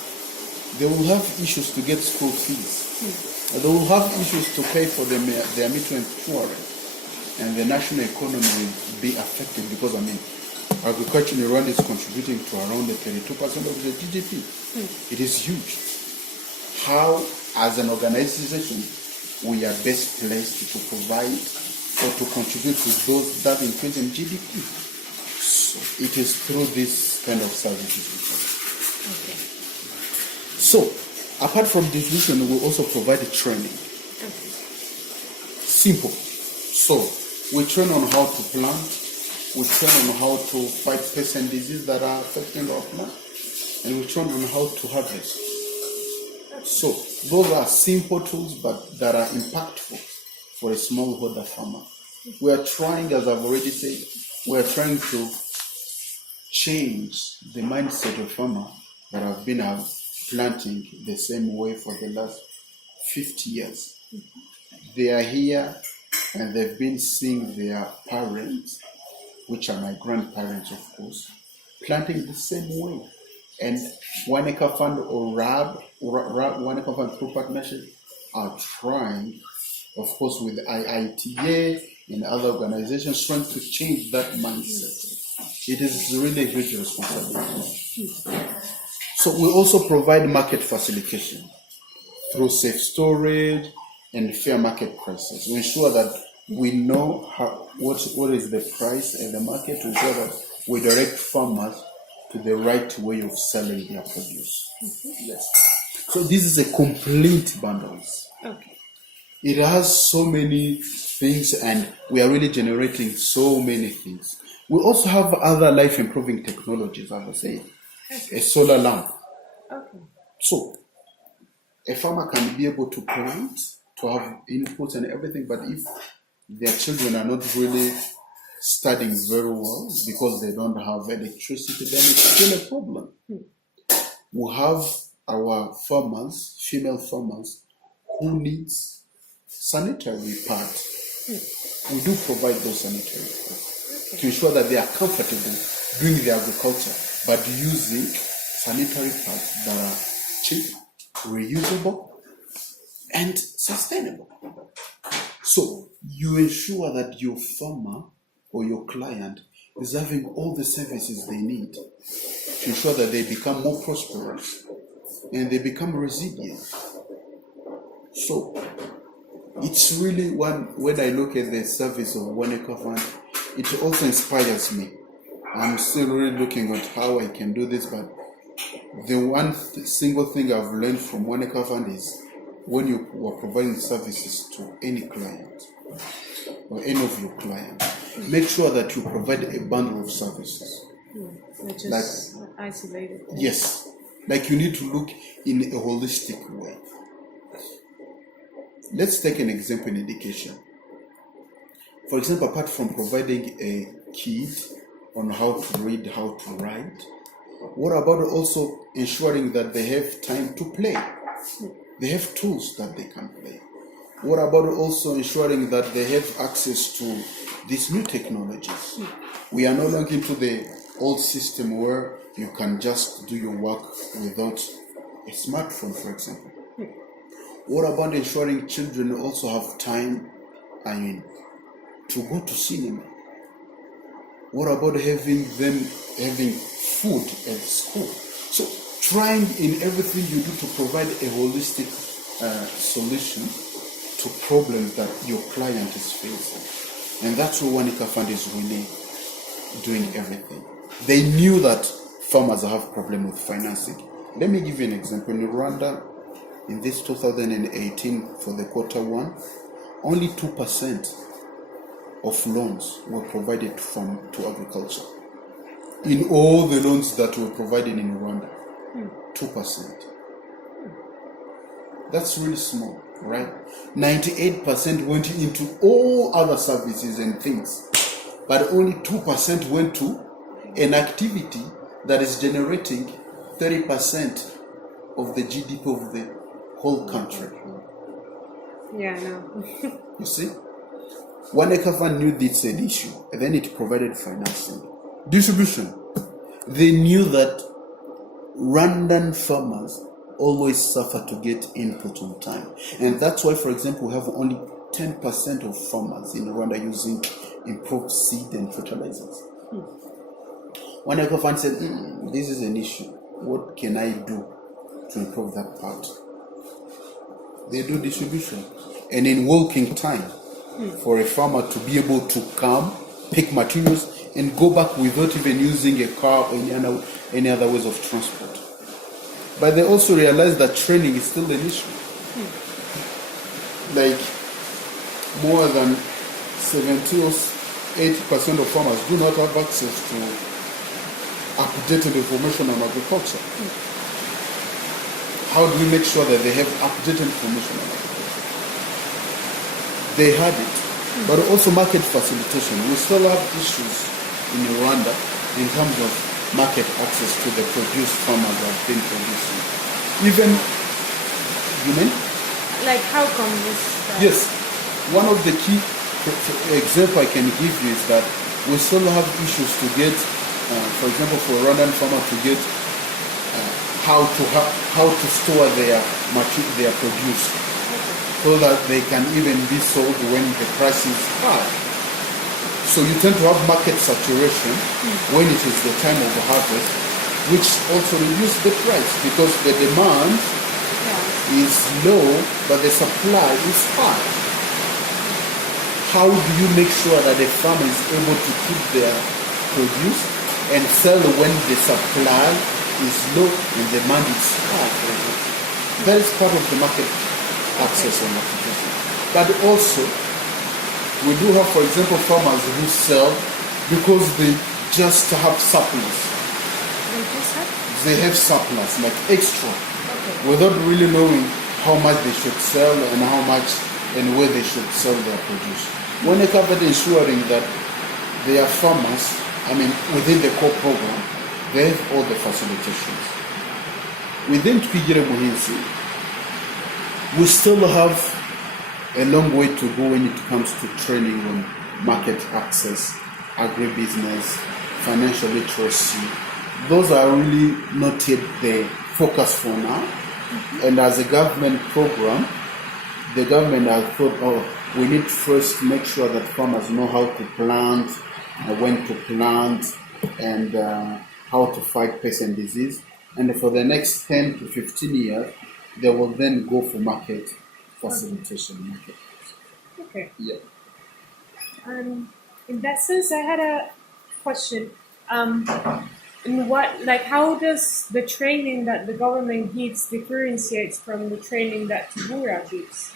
They will have issues to get school fees. They will have issues to pay for their mutual insurance. And the national economy will be affected because, agriculture in Rwanda is contributing to around 32% of the GDP. It is huge. How, as an organization, we are best placed to provide or to contribute to that increase in GDP? So it is through this kind of services. Okay. So, apart from distribution, we also provide training. Okay. Simple. So, we train on how to plant, we train on how to fight pests and diseases that are affecting our plant, and we train on how to harvest. So, those are simple tools, but that are impactful for a smallholder farmer. We are trying, as I've already said, we are trying to change the mindset of farmers that have been planting the same way for the last 50 years. They are here and they've been seeing their parents, which are my grandparents, of course, planting the same way. And One Acre Fund or RAB, One Acre Fund through partnership, are trying, of course, with IITA and other organizations, trying to change that mindset. It is really a huge responsibility. So we also provide market facilitation through safe storage and fair market prices. We ensure that we know what is the price at the market to ensure that we direct farmers to the right way of selling their produce. Yes. So this is a complete bundles. Okay. It has so many things, and we are really generating so many things. We also have other life improving technologies, as I say, a solar lamp. Okay. So a farmer can be able to plant, to have inputs and everything, but if their children are not really studying very well because they don't have electricity, then it's still a problem. We have our farmers, female farmers, who needs sanitary pads. We do provide those sanitary pads to ensure that they are comfortable doing the agriculture, but using sanitary pads that are cheap, reusable, and sustainable. So you ensure that your farmer or your client is having all the services they need to ensure that they become more prosperous and they become resilient. So it's really when I look at the service of One Acre Fund, it also inspires me. I'm still really looking at how I can do this, but the one single thing I've learned from One Acre Fund is when you are providing services to any client or any of your clients, make sure that you provide a bundle of services. Which is isolated. Yes, like you need to look in a holistic way. Let's take an example in education. For example, apart from providing a kid on how to read, how to write, what about also ensuring that they have time to play? They have tools that they can play. What about also ensuring that they have access to these new technologies? We are no longer into the old system where you can just do your work without a smartphone, for example. What about ensuring children also have time, to go to cinema? What about having them having food at school? So trying in everything you do to provide a holistic solution to problems that your client is facing. And that's where One Acre Fund is really doing everything. They knew that farmers have problems with financing. Let me give you an example. In Rwanda, in this 2018, for the quarter one, only 2% of loans were provided to agriculture. In all the loans that were provided in Rwanda, 2%. That's really small, right? 98% went into all other services and things, but only 2% went to an activity that is generating 30% of the GDP of the whole country. Yeah, I know. You see? One Acre Fund knew this an issue, and then it provided financing. Distribution. They knew that Rwandan farmers always suffer to get input on time. And that's why, for example, we have only 10% of farmers in Rwanda using improved seed and fertilizers. One Acre Fund said, this is an issue. What can I do to improve that part? They do distribution. And in working time, for a farmer to be able to come, pick materials, and go back without even using a car or any other ways of transport. But they also realized that training is still an issue. Like more than 70 or 80% of farmers do not have access to updated information on agriculture. How do we make sure that they have updated information on agriculture? They had it, but also market facilitation. We still have issues in Rwanda in terms of market access to the produce farmers have been producing. Even, you mean? Like how come this? Yes, one of the key example I can give you is that we still have issues to get, for example, for a Rwandan farmer to get how to store their produce, so that they can even be sold when the price is high. So you tend to have market saturation when it is the time of the harvest, which also reduces the price because the demand is low, but the supply is high. How do you make sure that the farmer is able to keep their produce and sell when the supply is low and demand is high? That is part of the market access and application. But also, we do have, for example, farmers who sell because they just have surplus. They have surplus, like extra, without really knowing how much they should sell and how much and where they should sell their produce. When they cover ensuring that they are farmers, within the core program, they have all the facilitations. Within Twigire Muhinzi, we still have a long way to go when it comes to training on market access, agribusiness, financial literacy. Those are really not yet the focus for now. And as a government program, the government has thought, we need first to make sure that farmers know how to plant, when to plant, and how to fight pest and disease. And for the next 10 to 15 years, they will then go for market facilitation. Okay. Yeah. In that sense, I had a question. How does the training that the government gives differentiates from the training that Tubura gives?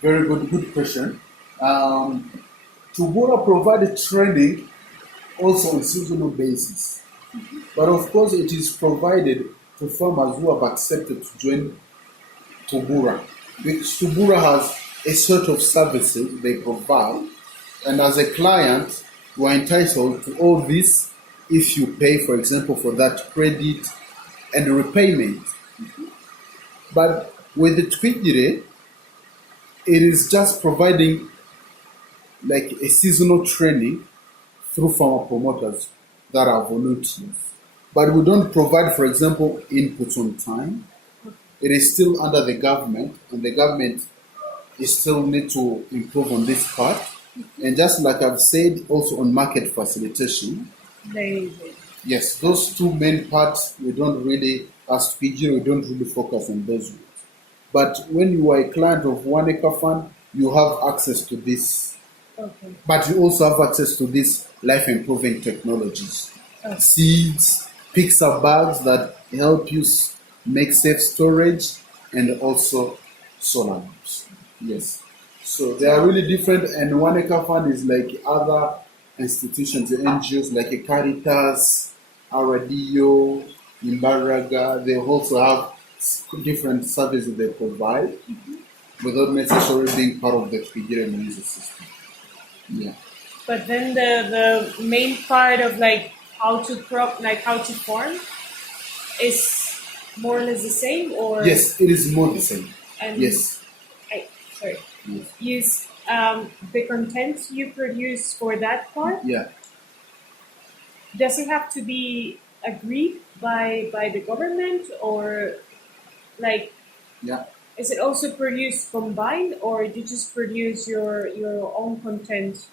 Very good question. Tubura provided training also on seasonal basis. But of course, it is provided to farmers who have accepted to join Tubura. Because Tubura has a sort of services they provide, and as a client, you are entitled to all this if you pay, for example, for that credit and repayment. But with the Twigire, it is just providing like a seasonal training through farmer promoters that are volunteers. But we don't provide, for example, inputs on time. It is still under the government, and the government is still need to improve on this part. And just like I've said, also on market facilitation. Yes, those two main parts, we don't really, as PG, we don't really focus on those ones. But when you are a client of One Acre Fund, you have access to this. Okay. But you also have access to these life-improving technologies. Okay. Seeds, pixel bags that help you make safe storage, and also solar lamps. Yes. So they are really different, and One Acre Fund is like other institutions, the NGOs like a Caritas, Aradio, Imbaraga. They also have different services they provide without necessarily being part of the Twigire Muhinzi system. Yeah. But then the main part of like how to farm is more or less the same, or yes, it is more the same. And yes. Use the content you produce for that part. Yeah. Does it have to be agreed by the government, or like? Yeah. Is it also produced combined, or you just produce your own content?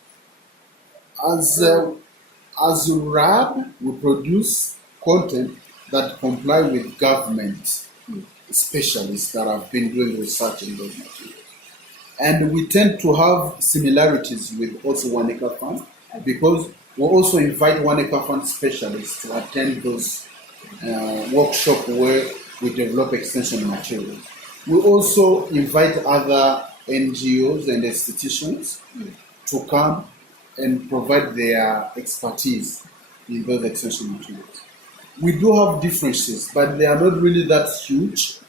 As RAB, we produce content that comply with government specialists that have been doing research in those materials. And we tend to have similarities with also One Acre Fund, because we also invite One Acre Fund specialists to attend those workshops where we develop extension materials. We also invite other NGOs and institutions to come and provide their expertise in those extension materials. We do have differences, but they are not really that huge.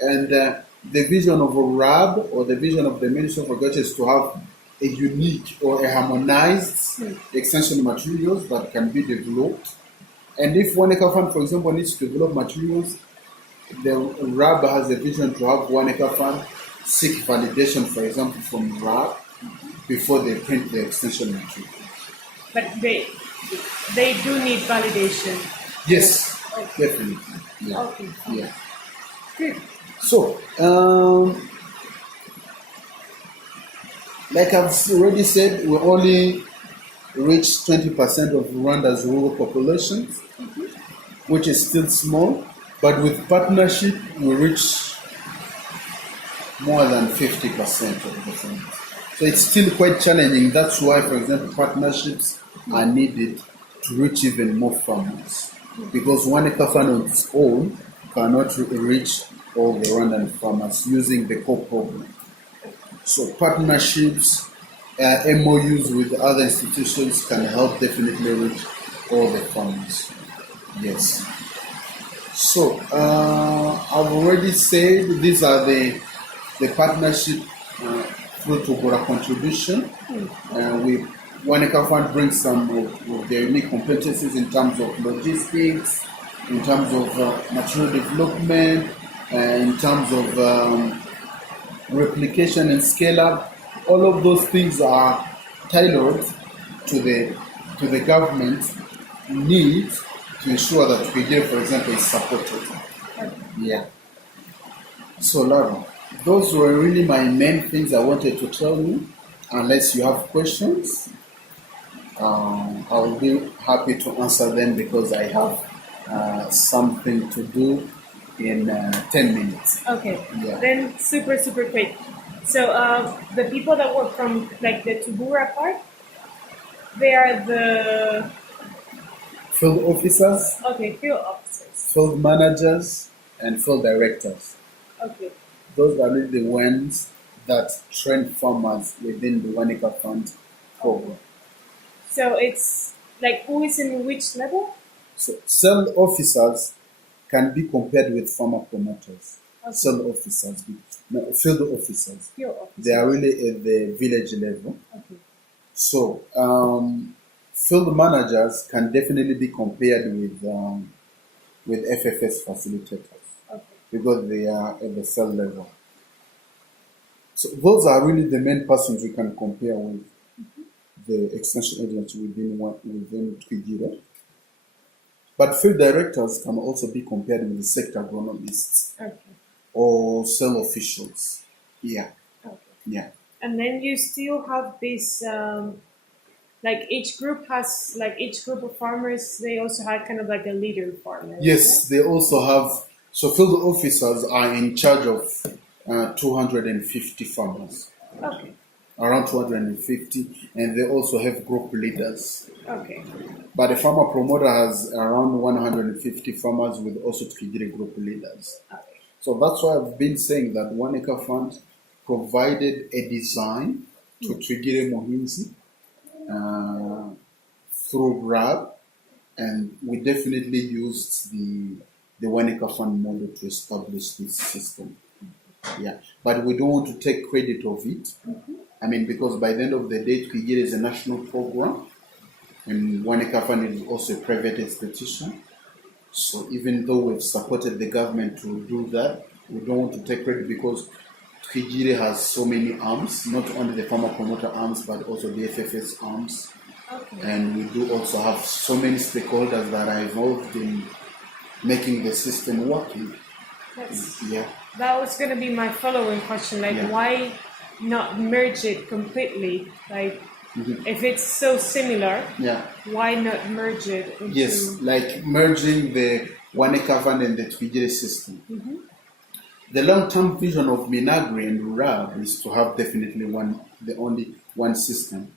And the vision of a RAB, or the vision of the Ministry of Agriculture, is to have a unique or a harmonized extension materials that can be developed. And if One Acre Fund, for example, needs to develop materials, the RAB has a vision to have One Acre Fund seek validation, for example, from RAB before they print the extension material. But they do need validation. Yes, definitely. Yeah. Okay. Yeah. Good. So, like I've already said, we only reach 20% of Rwanda's rural populations, which is still small, but with partnership, we reach more than 50% of the farmers. So it's still quite challenging. That's why, for example, partnerships are needed to reach even more farmers. Because one acre fund on its own cannot reach all the Rwandan farmers using the core program. So partnerships, MOUs with other institutions can help definitely reach all the farmers. Yes. So I've already said these are the partnership through Tugura contribution. We One Acre Fund brings some of their unique competencies in terms of logistics, in terms of material development, in terms of replication and scale up. All of those things are tailored to the government needs to ensure that PJ, for example, is supported. Yeah. So Laura, those were really my main things I wanted to tell you. Unless you have questions, I will be happy to answer them because I have something to do in 10 minutes. Okay. Yeah. Then super quick. So the people that work from like the Tugura part, they are the Field officers, field officers. field managers, and field directors. Okay. Those are really the ones that train farmers within the One Acre Fund program. So it's like who is in which level? So cell officers can be compared with farmer promoters. Okay. Cell officers, field officers. Field officers. They are really at the village level. Okay. So field managers can definitely be compared with FFS facilitators. Okay. Because they are at the cell level. So those are really the main persons we can compare with the extension agents within Twigire. But field directors can also be compared with the sector agronomists or cell officials. Yeah. Okay. Yeah. And then you still have this, like each group of farmers, they also have kind of like a leader farmer. Yes, right? they also have. So field officers are in charge of 250 farmers. Okay. Around 250, and they also have group leaders. Okay. But the farmer promoter has around 150 farmers with also Twigire group leaders. Okay. So that's why I've been saying that One Acre Fund provided a design to Twigire Mohinzi through RAB, and we definitely used the One Acre Fund model to establish this system. Yeah, but we don't want to take credit of it. I mean, because by the end of the day, Twigire is a national program, and One Acre Fund is also a private institution. So even though we've supported the government to do that, we don't want to take credit because Twigire has so many arms, not only the farmer promoter arms, but also the FFS arms. Okay. And we do also have so many stakeholders that are involved in making the system working. Yeah. That was going to be my following question. Like, why not merge it completely? Like, if it's so similar, why not merge it into... Yes, like merging the One Acre Fund and the Twigire system. The long-term vision of Minagri and RAB is to have definitely only one system.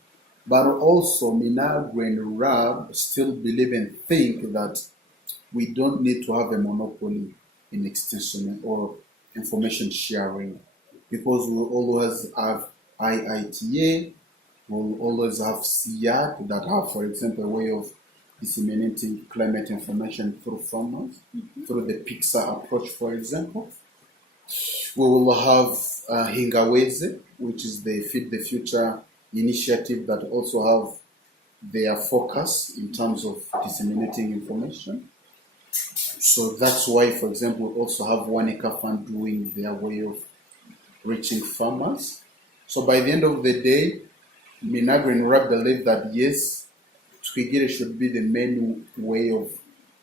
But also Minagri and RAB still believe and think that we don't need to have a monopoly in extension or information sharing, because we'll always have IITA, we'll always have SIAC that have, for example, a way of disseminating climate information through farmers, through the PIXA approach, for example. We will have Hingaweze, which is the Feed the Future initiative that also have their focus in terms of disseminating information. So that's why, for example, we also have One Acre Fund doing their way of reaching farmers. So by the end of the day, Minagri and RAB believe that yes, Twigire should be the main way of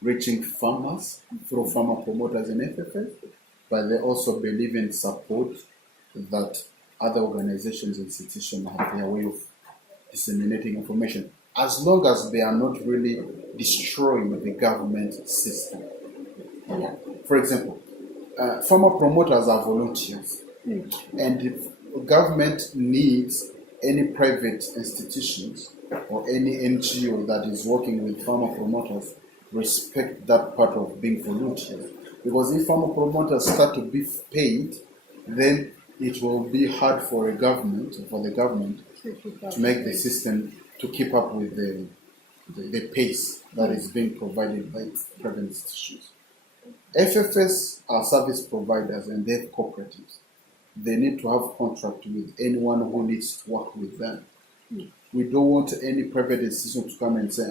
reaching farmers through farmer promoters and FFS, but they also believe and support that other organizations and institutions have their way of disseminating information. as long as they are not really destroying the government system. Yeah. For example, farmer promoters are volunteers, and if government needs any private institutions or any NGO that is working with farmer promoters, respect that part of being volunteers. Because if farmer promoters start to be paid, then it will be hard for the government to make the system to keep up with the pace that is being provided by private institutions. FFS are service providers and they have cooperatives. They need to have contract with anyone who needs to work with them. We don't want any private institution to come and say,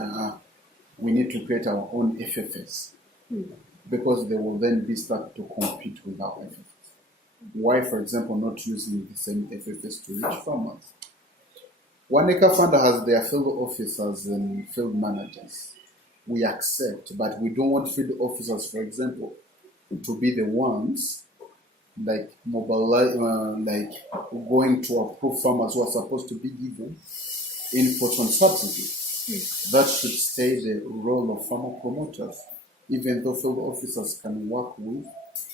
we need to create our own FFS, because they will then be start to compete with our FFS. Why, for example, not using the same FFS to reach farmers? One Acre Fund has their field officers and field managers. We accept, but we don't want field officers, for example, to be the ones like going to approve farmers who are supposed to be given input on subsidy. That should stay the role of farmer promoters, even though field officers can work with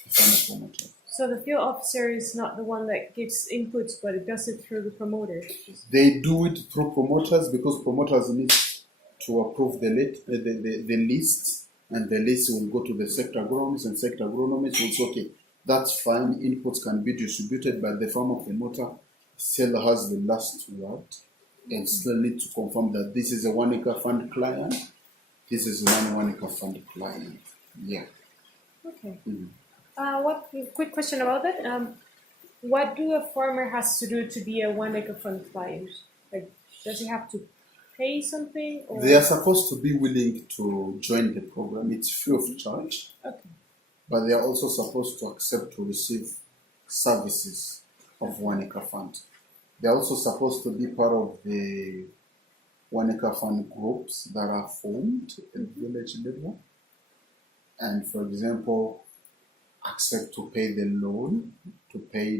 farmer promoters. So the field officer is not the one that gives inputs, but it does it through the promoter. They do it through promoters because promoters need to approve the list, and the list will go to the sector agronomists, and sector agronomists will say, okay, that's fine, inputs can be distributed, but the farmer promoter still has the last word and still need to confirm that this is a One Acre Fund client, this is One Acre Fund client. Yeah. Okay. Quick question about that. What do a farmer has to do to be a One Acre Fund client? Like, does he have to pay something? Or? They are supposed to be willing to join the program. It's free of charge. Okay. But they are also supposed to accept to receive services of One Acre Fund. They are also supposed to be part of the One Acre Fund groups that are formed at the village level. And for example, accept to pay the loan, to pay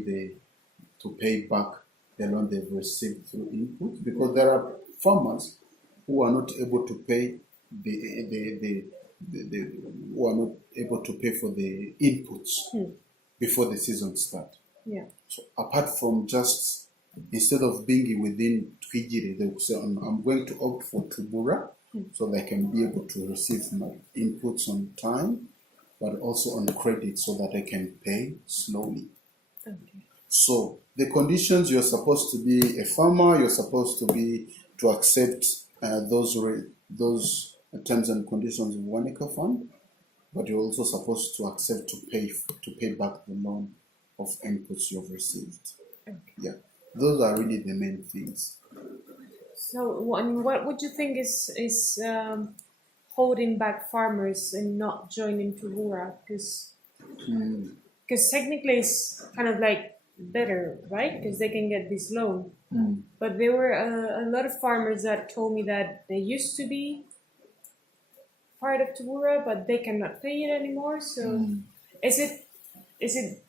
back the loan they've received through input, because there are farmers who are not able to pay who are not able to pay for the inputs before the season starts. Yeah. So apart from just, instead of being within Twigiri, they will say, I'm going to opt for Tubura, so they can be able to receive my inputs on time, but also on credit so that I can pay slowly. Okay. So the conditions, you're supposed to be a farmer, you're supposed to accept those terms and conditions of One Acre Fund, but you're also supposed to accept to pay back the loan of inputs you've received. Okay. Yeah, those are really the main things. So what would you think is holding back farmers and not joining Tubura? Because technically it's kind of like better, right? Because they can get this loan. But there were a lot of farmers that told me that they used to be part of Tubura, but they cannot pay it anymore. So is it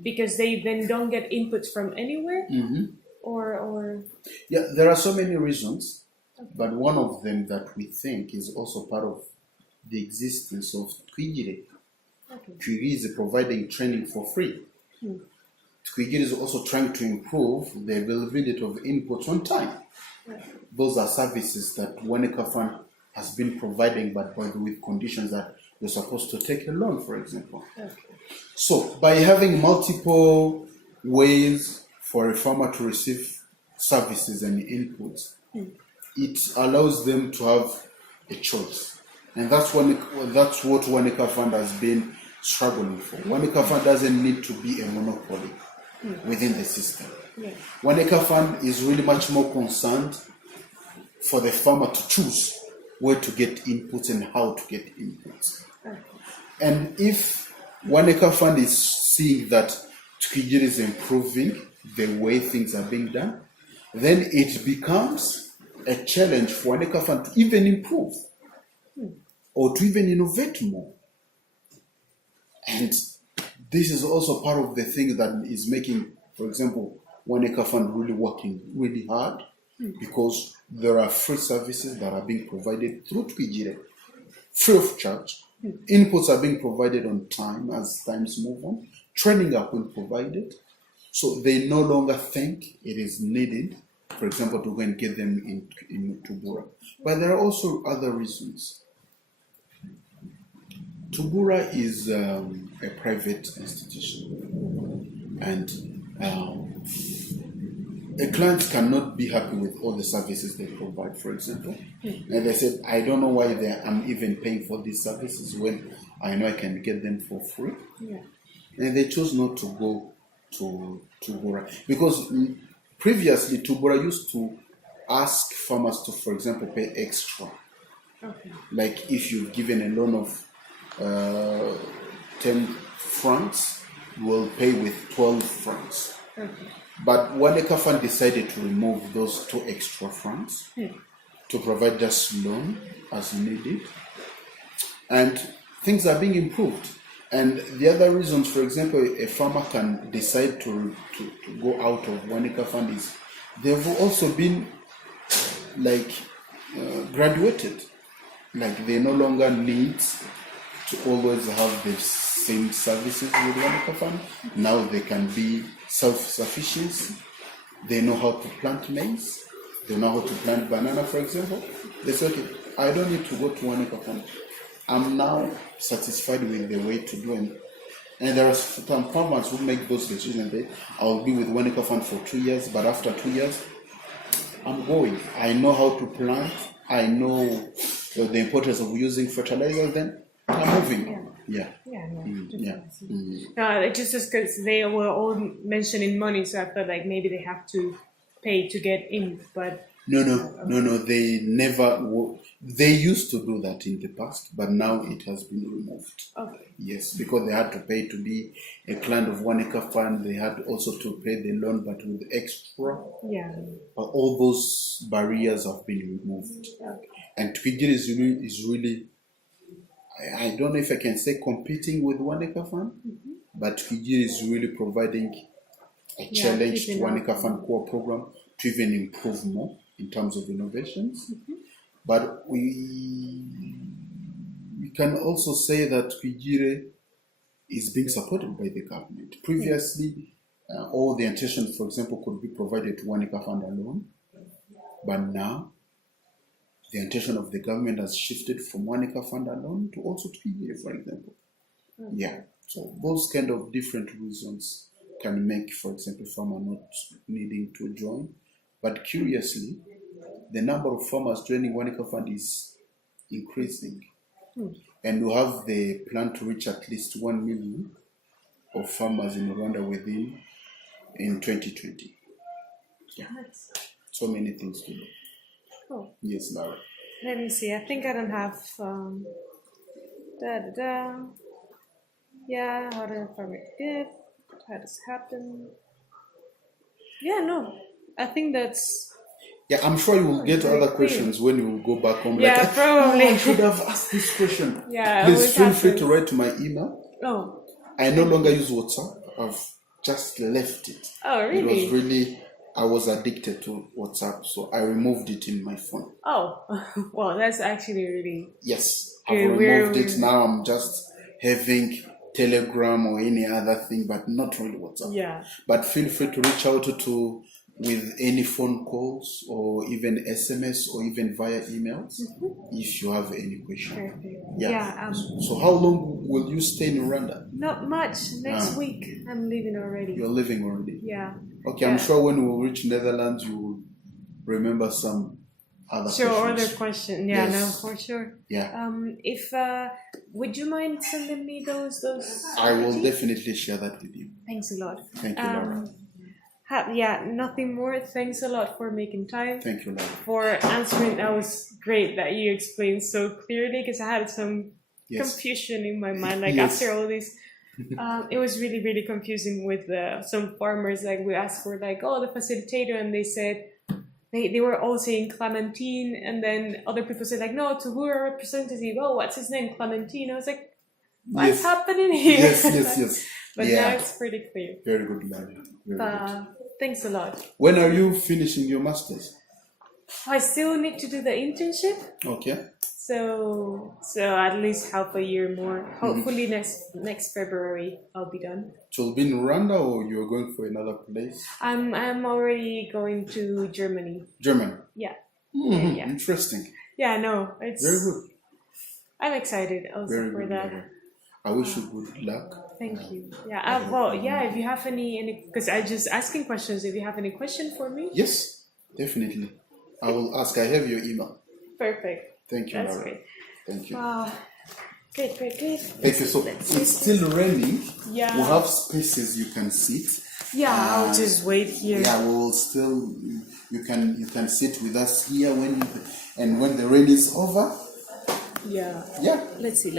because they then don't get inputs from anywhere? Or yeah, there are so many reasons, but one of them that we think is also part of the existence of Twigiri. Twigiri is providing training for free. Twigiri is also trying to improve the availability of inputs on time. Those are services that One Acre Fund has been providing, but with conditions that you're supposed to take a loan, for example. So by having multiple ways for a farmer to receive services and inputs, it allows them to have a choice. And that's what One Acre Fund has been struggling for. One Acre Fund doesn't need to be a monopoly within the system. One Acre Fund is really much more concerned for the farmer to choose where to get inputs and how to get inputs. And if One Acre Fund is seeing that Twigiri is improving the way things are being done, then it becomes a challenge for One Acre Fund to even improve or to even innovate more. And this is also part of the thing that is making, for example, One Acre Fund really working really hard because there are free services that are being provided through Twigire, free of charge. Inputs are being provided on time as times move on. Training are being provided. So they no longer think it is needed, for example, to go and get them in Tubura. But there are also other reasons. Tubura is a private institution, and a client cannot be happy with all the services they provide, for example. And they said, I don't know why I'm even paying for these services when I know I can get them for free. Yeah. And they chose not to go to Tubura. Because previously, Tubura used to ask farmers to, for example, pay extra. Okay. Like if you've given a loan of 10 francs, you will pay with 12 francs. Okay. But One Acre Fund decided to remove those 2 extra francs to provide just loan as needed. And things are being improved. And the other reasons, for example, a farmer can decide to go out of One Acre Fund is they've also been graduated. Like they no longer need to always have the same services with One Acre Fund. Now they can be self-sufficient. They know how to plant maize. They know how to plant banana, for example. They say, okay, I don't need to go to One Acre Fund. I'm now satisfied with the way to do it. And there are some farmers who make those decisions. I'll be with One Acre Fund for 2 years, but after 2 years, I'm going. I know how to plant. I know the importance of using fertilizers. Then I'm moving. Yeah. No, it's just because they were all mentioning money, so I felt like maybe they have to pay to get in, but no. They never. They used to do that in the past, but now it has been removed. Okay. Yes, because they had to pay to be a client of One Acre Fund. They had also to pay the loan, but with extra. Yeah. But all those barriers have been removed. Okay. And Twigire is really. I don't know if I can say competing with One Acre Fund, but Twigire is really providing a challenge to One Acre Fund core program to even improve more in terms of innovations. But we can also say that Twigire is being supported by the government. Previously, all the intentions, for example, could be provided to One Acre Fund alone, but now the intention of the government has shifted from One Acre Fund alone to also Twigire, for example. Yeah, so those kind of different reasons can make, for example, farmer not needing to join. But curiously, the number of farmers joining One Acre Fund is increasing. And we have the plan to reach at least 1 million of farmers in Rwanda in 2020. Yeah. Nice. So many things to do. Cool. Yes, Laura. Let me see. I think I don't have Yeah, how to farm it good. How does it happen? Yeah, no. I think that's Yeah, I'm sure you will get other questions when you will go back home. Yeah, probably. I should have asked this question. Yeah, Please feel free happens. to write to my email. Oh. I no longer use WhatsApp. I've just left it. Oh, really? It was really, I was addicted to WhatsApp, so I removed it in my phone. Oh, well, that's actually really. Yes, Okay, I've removed it. Now I'm just having Telegram or any other thing, but not really WhatsApp. Yeah. But feel free to reach out to with any phone calls or even SMS or even via emails if you have any question. Perfect. Yeah. So how long will you stay in Rwanda? Not much. Next week, I'm leaving already. You're leaving already? Yeah. Okay, I'm sure when we reach Netherlands, you will remember some other questions. Sure, other question. Yeah, Yes. no, for sure. Yeah. If would you mind sending me those? I will definitely share that with you. Thanks a lot. Thank you, Laura. Yeah, nothing more. Thanks a lot for making time. Thank you, Laura. For answering. That was great that you explained so clearly, because I had some confusion in my mind. Like after all this, it was really, really confusing with some farmers. Like we asked for the facilitator, and they said they were all saying Clementine, and then other people said no, Tuhura representative. Oh, what's his name? Clementine. I was like, what's happening here? Yes. But now it's pretty clear. Very good, Laura. Very good. Thanks a lot. When are you finishing your masters? I still need to do the internship. Okay. So at least half a year more. Hopefully next February I'll be done. It will be in Rwanda, or you're going for another place? I'm already going to Germany. Germany. Yeah. Mhm, Yeah. Interesting. Yeah, no, it's Very good. I'm excited also Very for good. that. Very good. I wish you good luck. Thank you. Yeah. Well, yeah. If you have any, because I just asking questions. If you have any question for me, Yes, definitely. I will ask. I have your email. perfect. Thank you, That's Laura. great. Thank you. Wow. Great. Thank you. So it's still raining. Yeah. We have spaces you can sit. Yeah, I'll just wait here. Yeah, we will still. You can sit with us here when the rain is over. Yeah. Yeah. Let's see.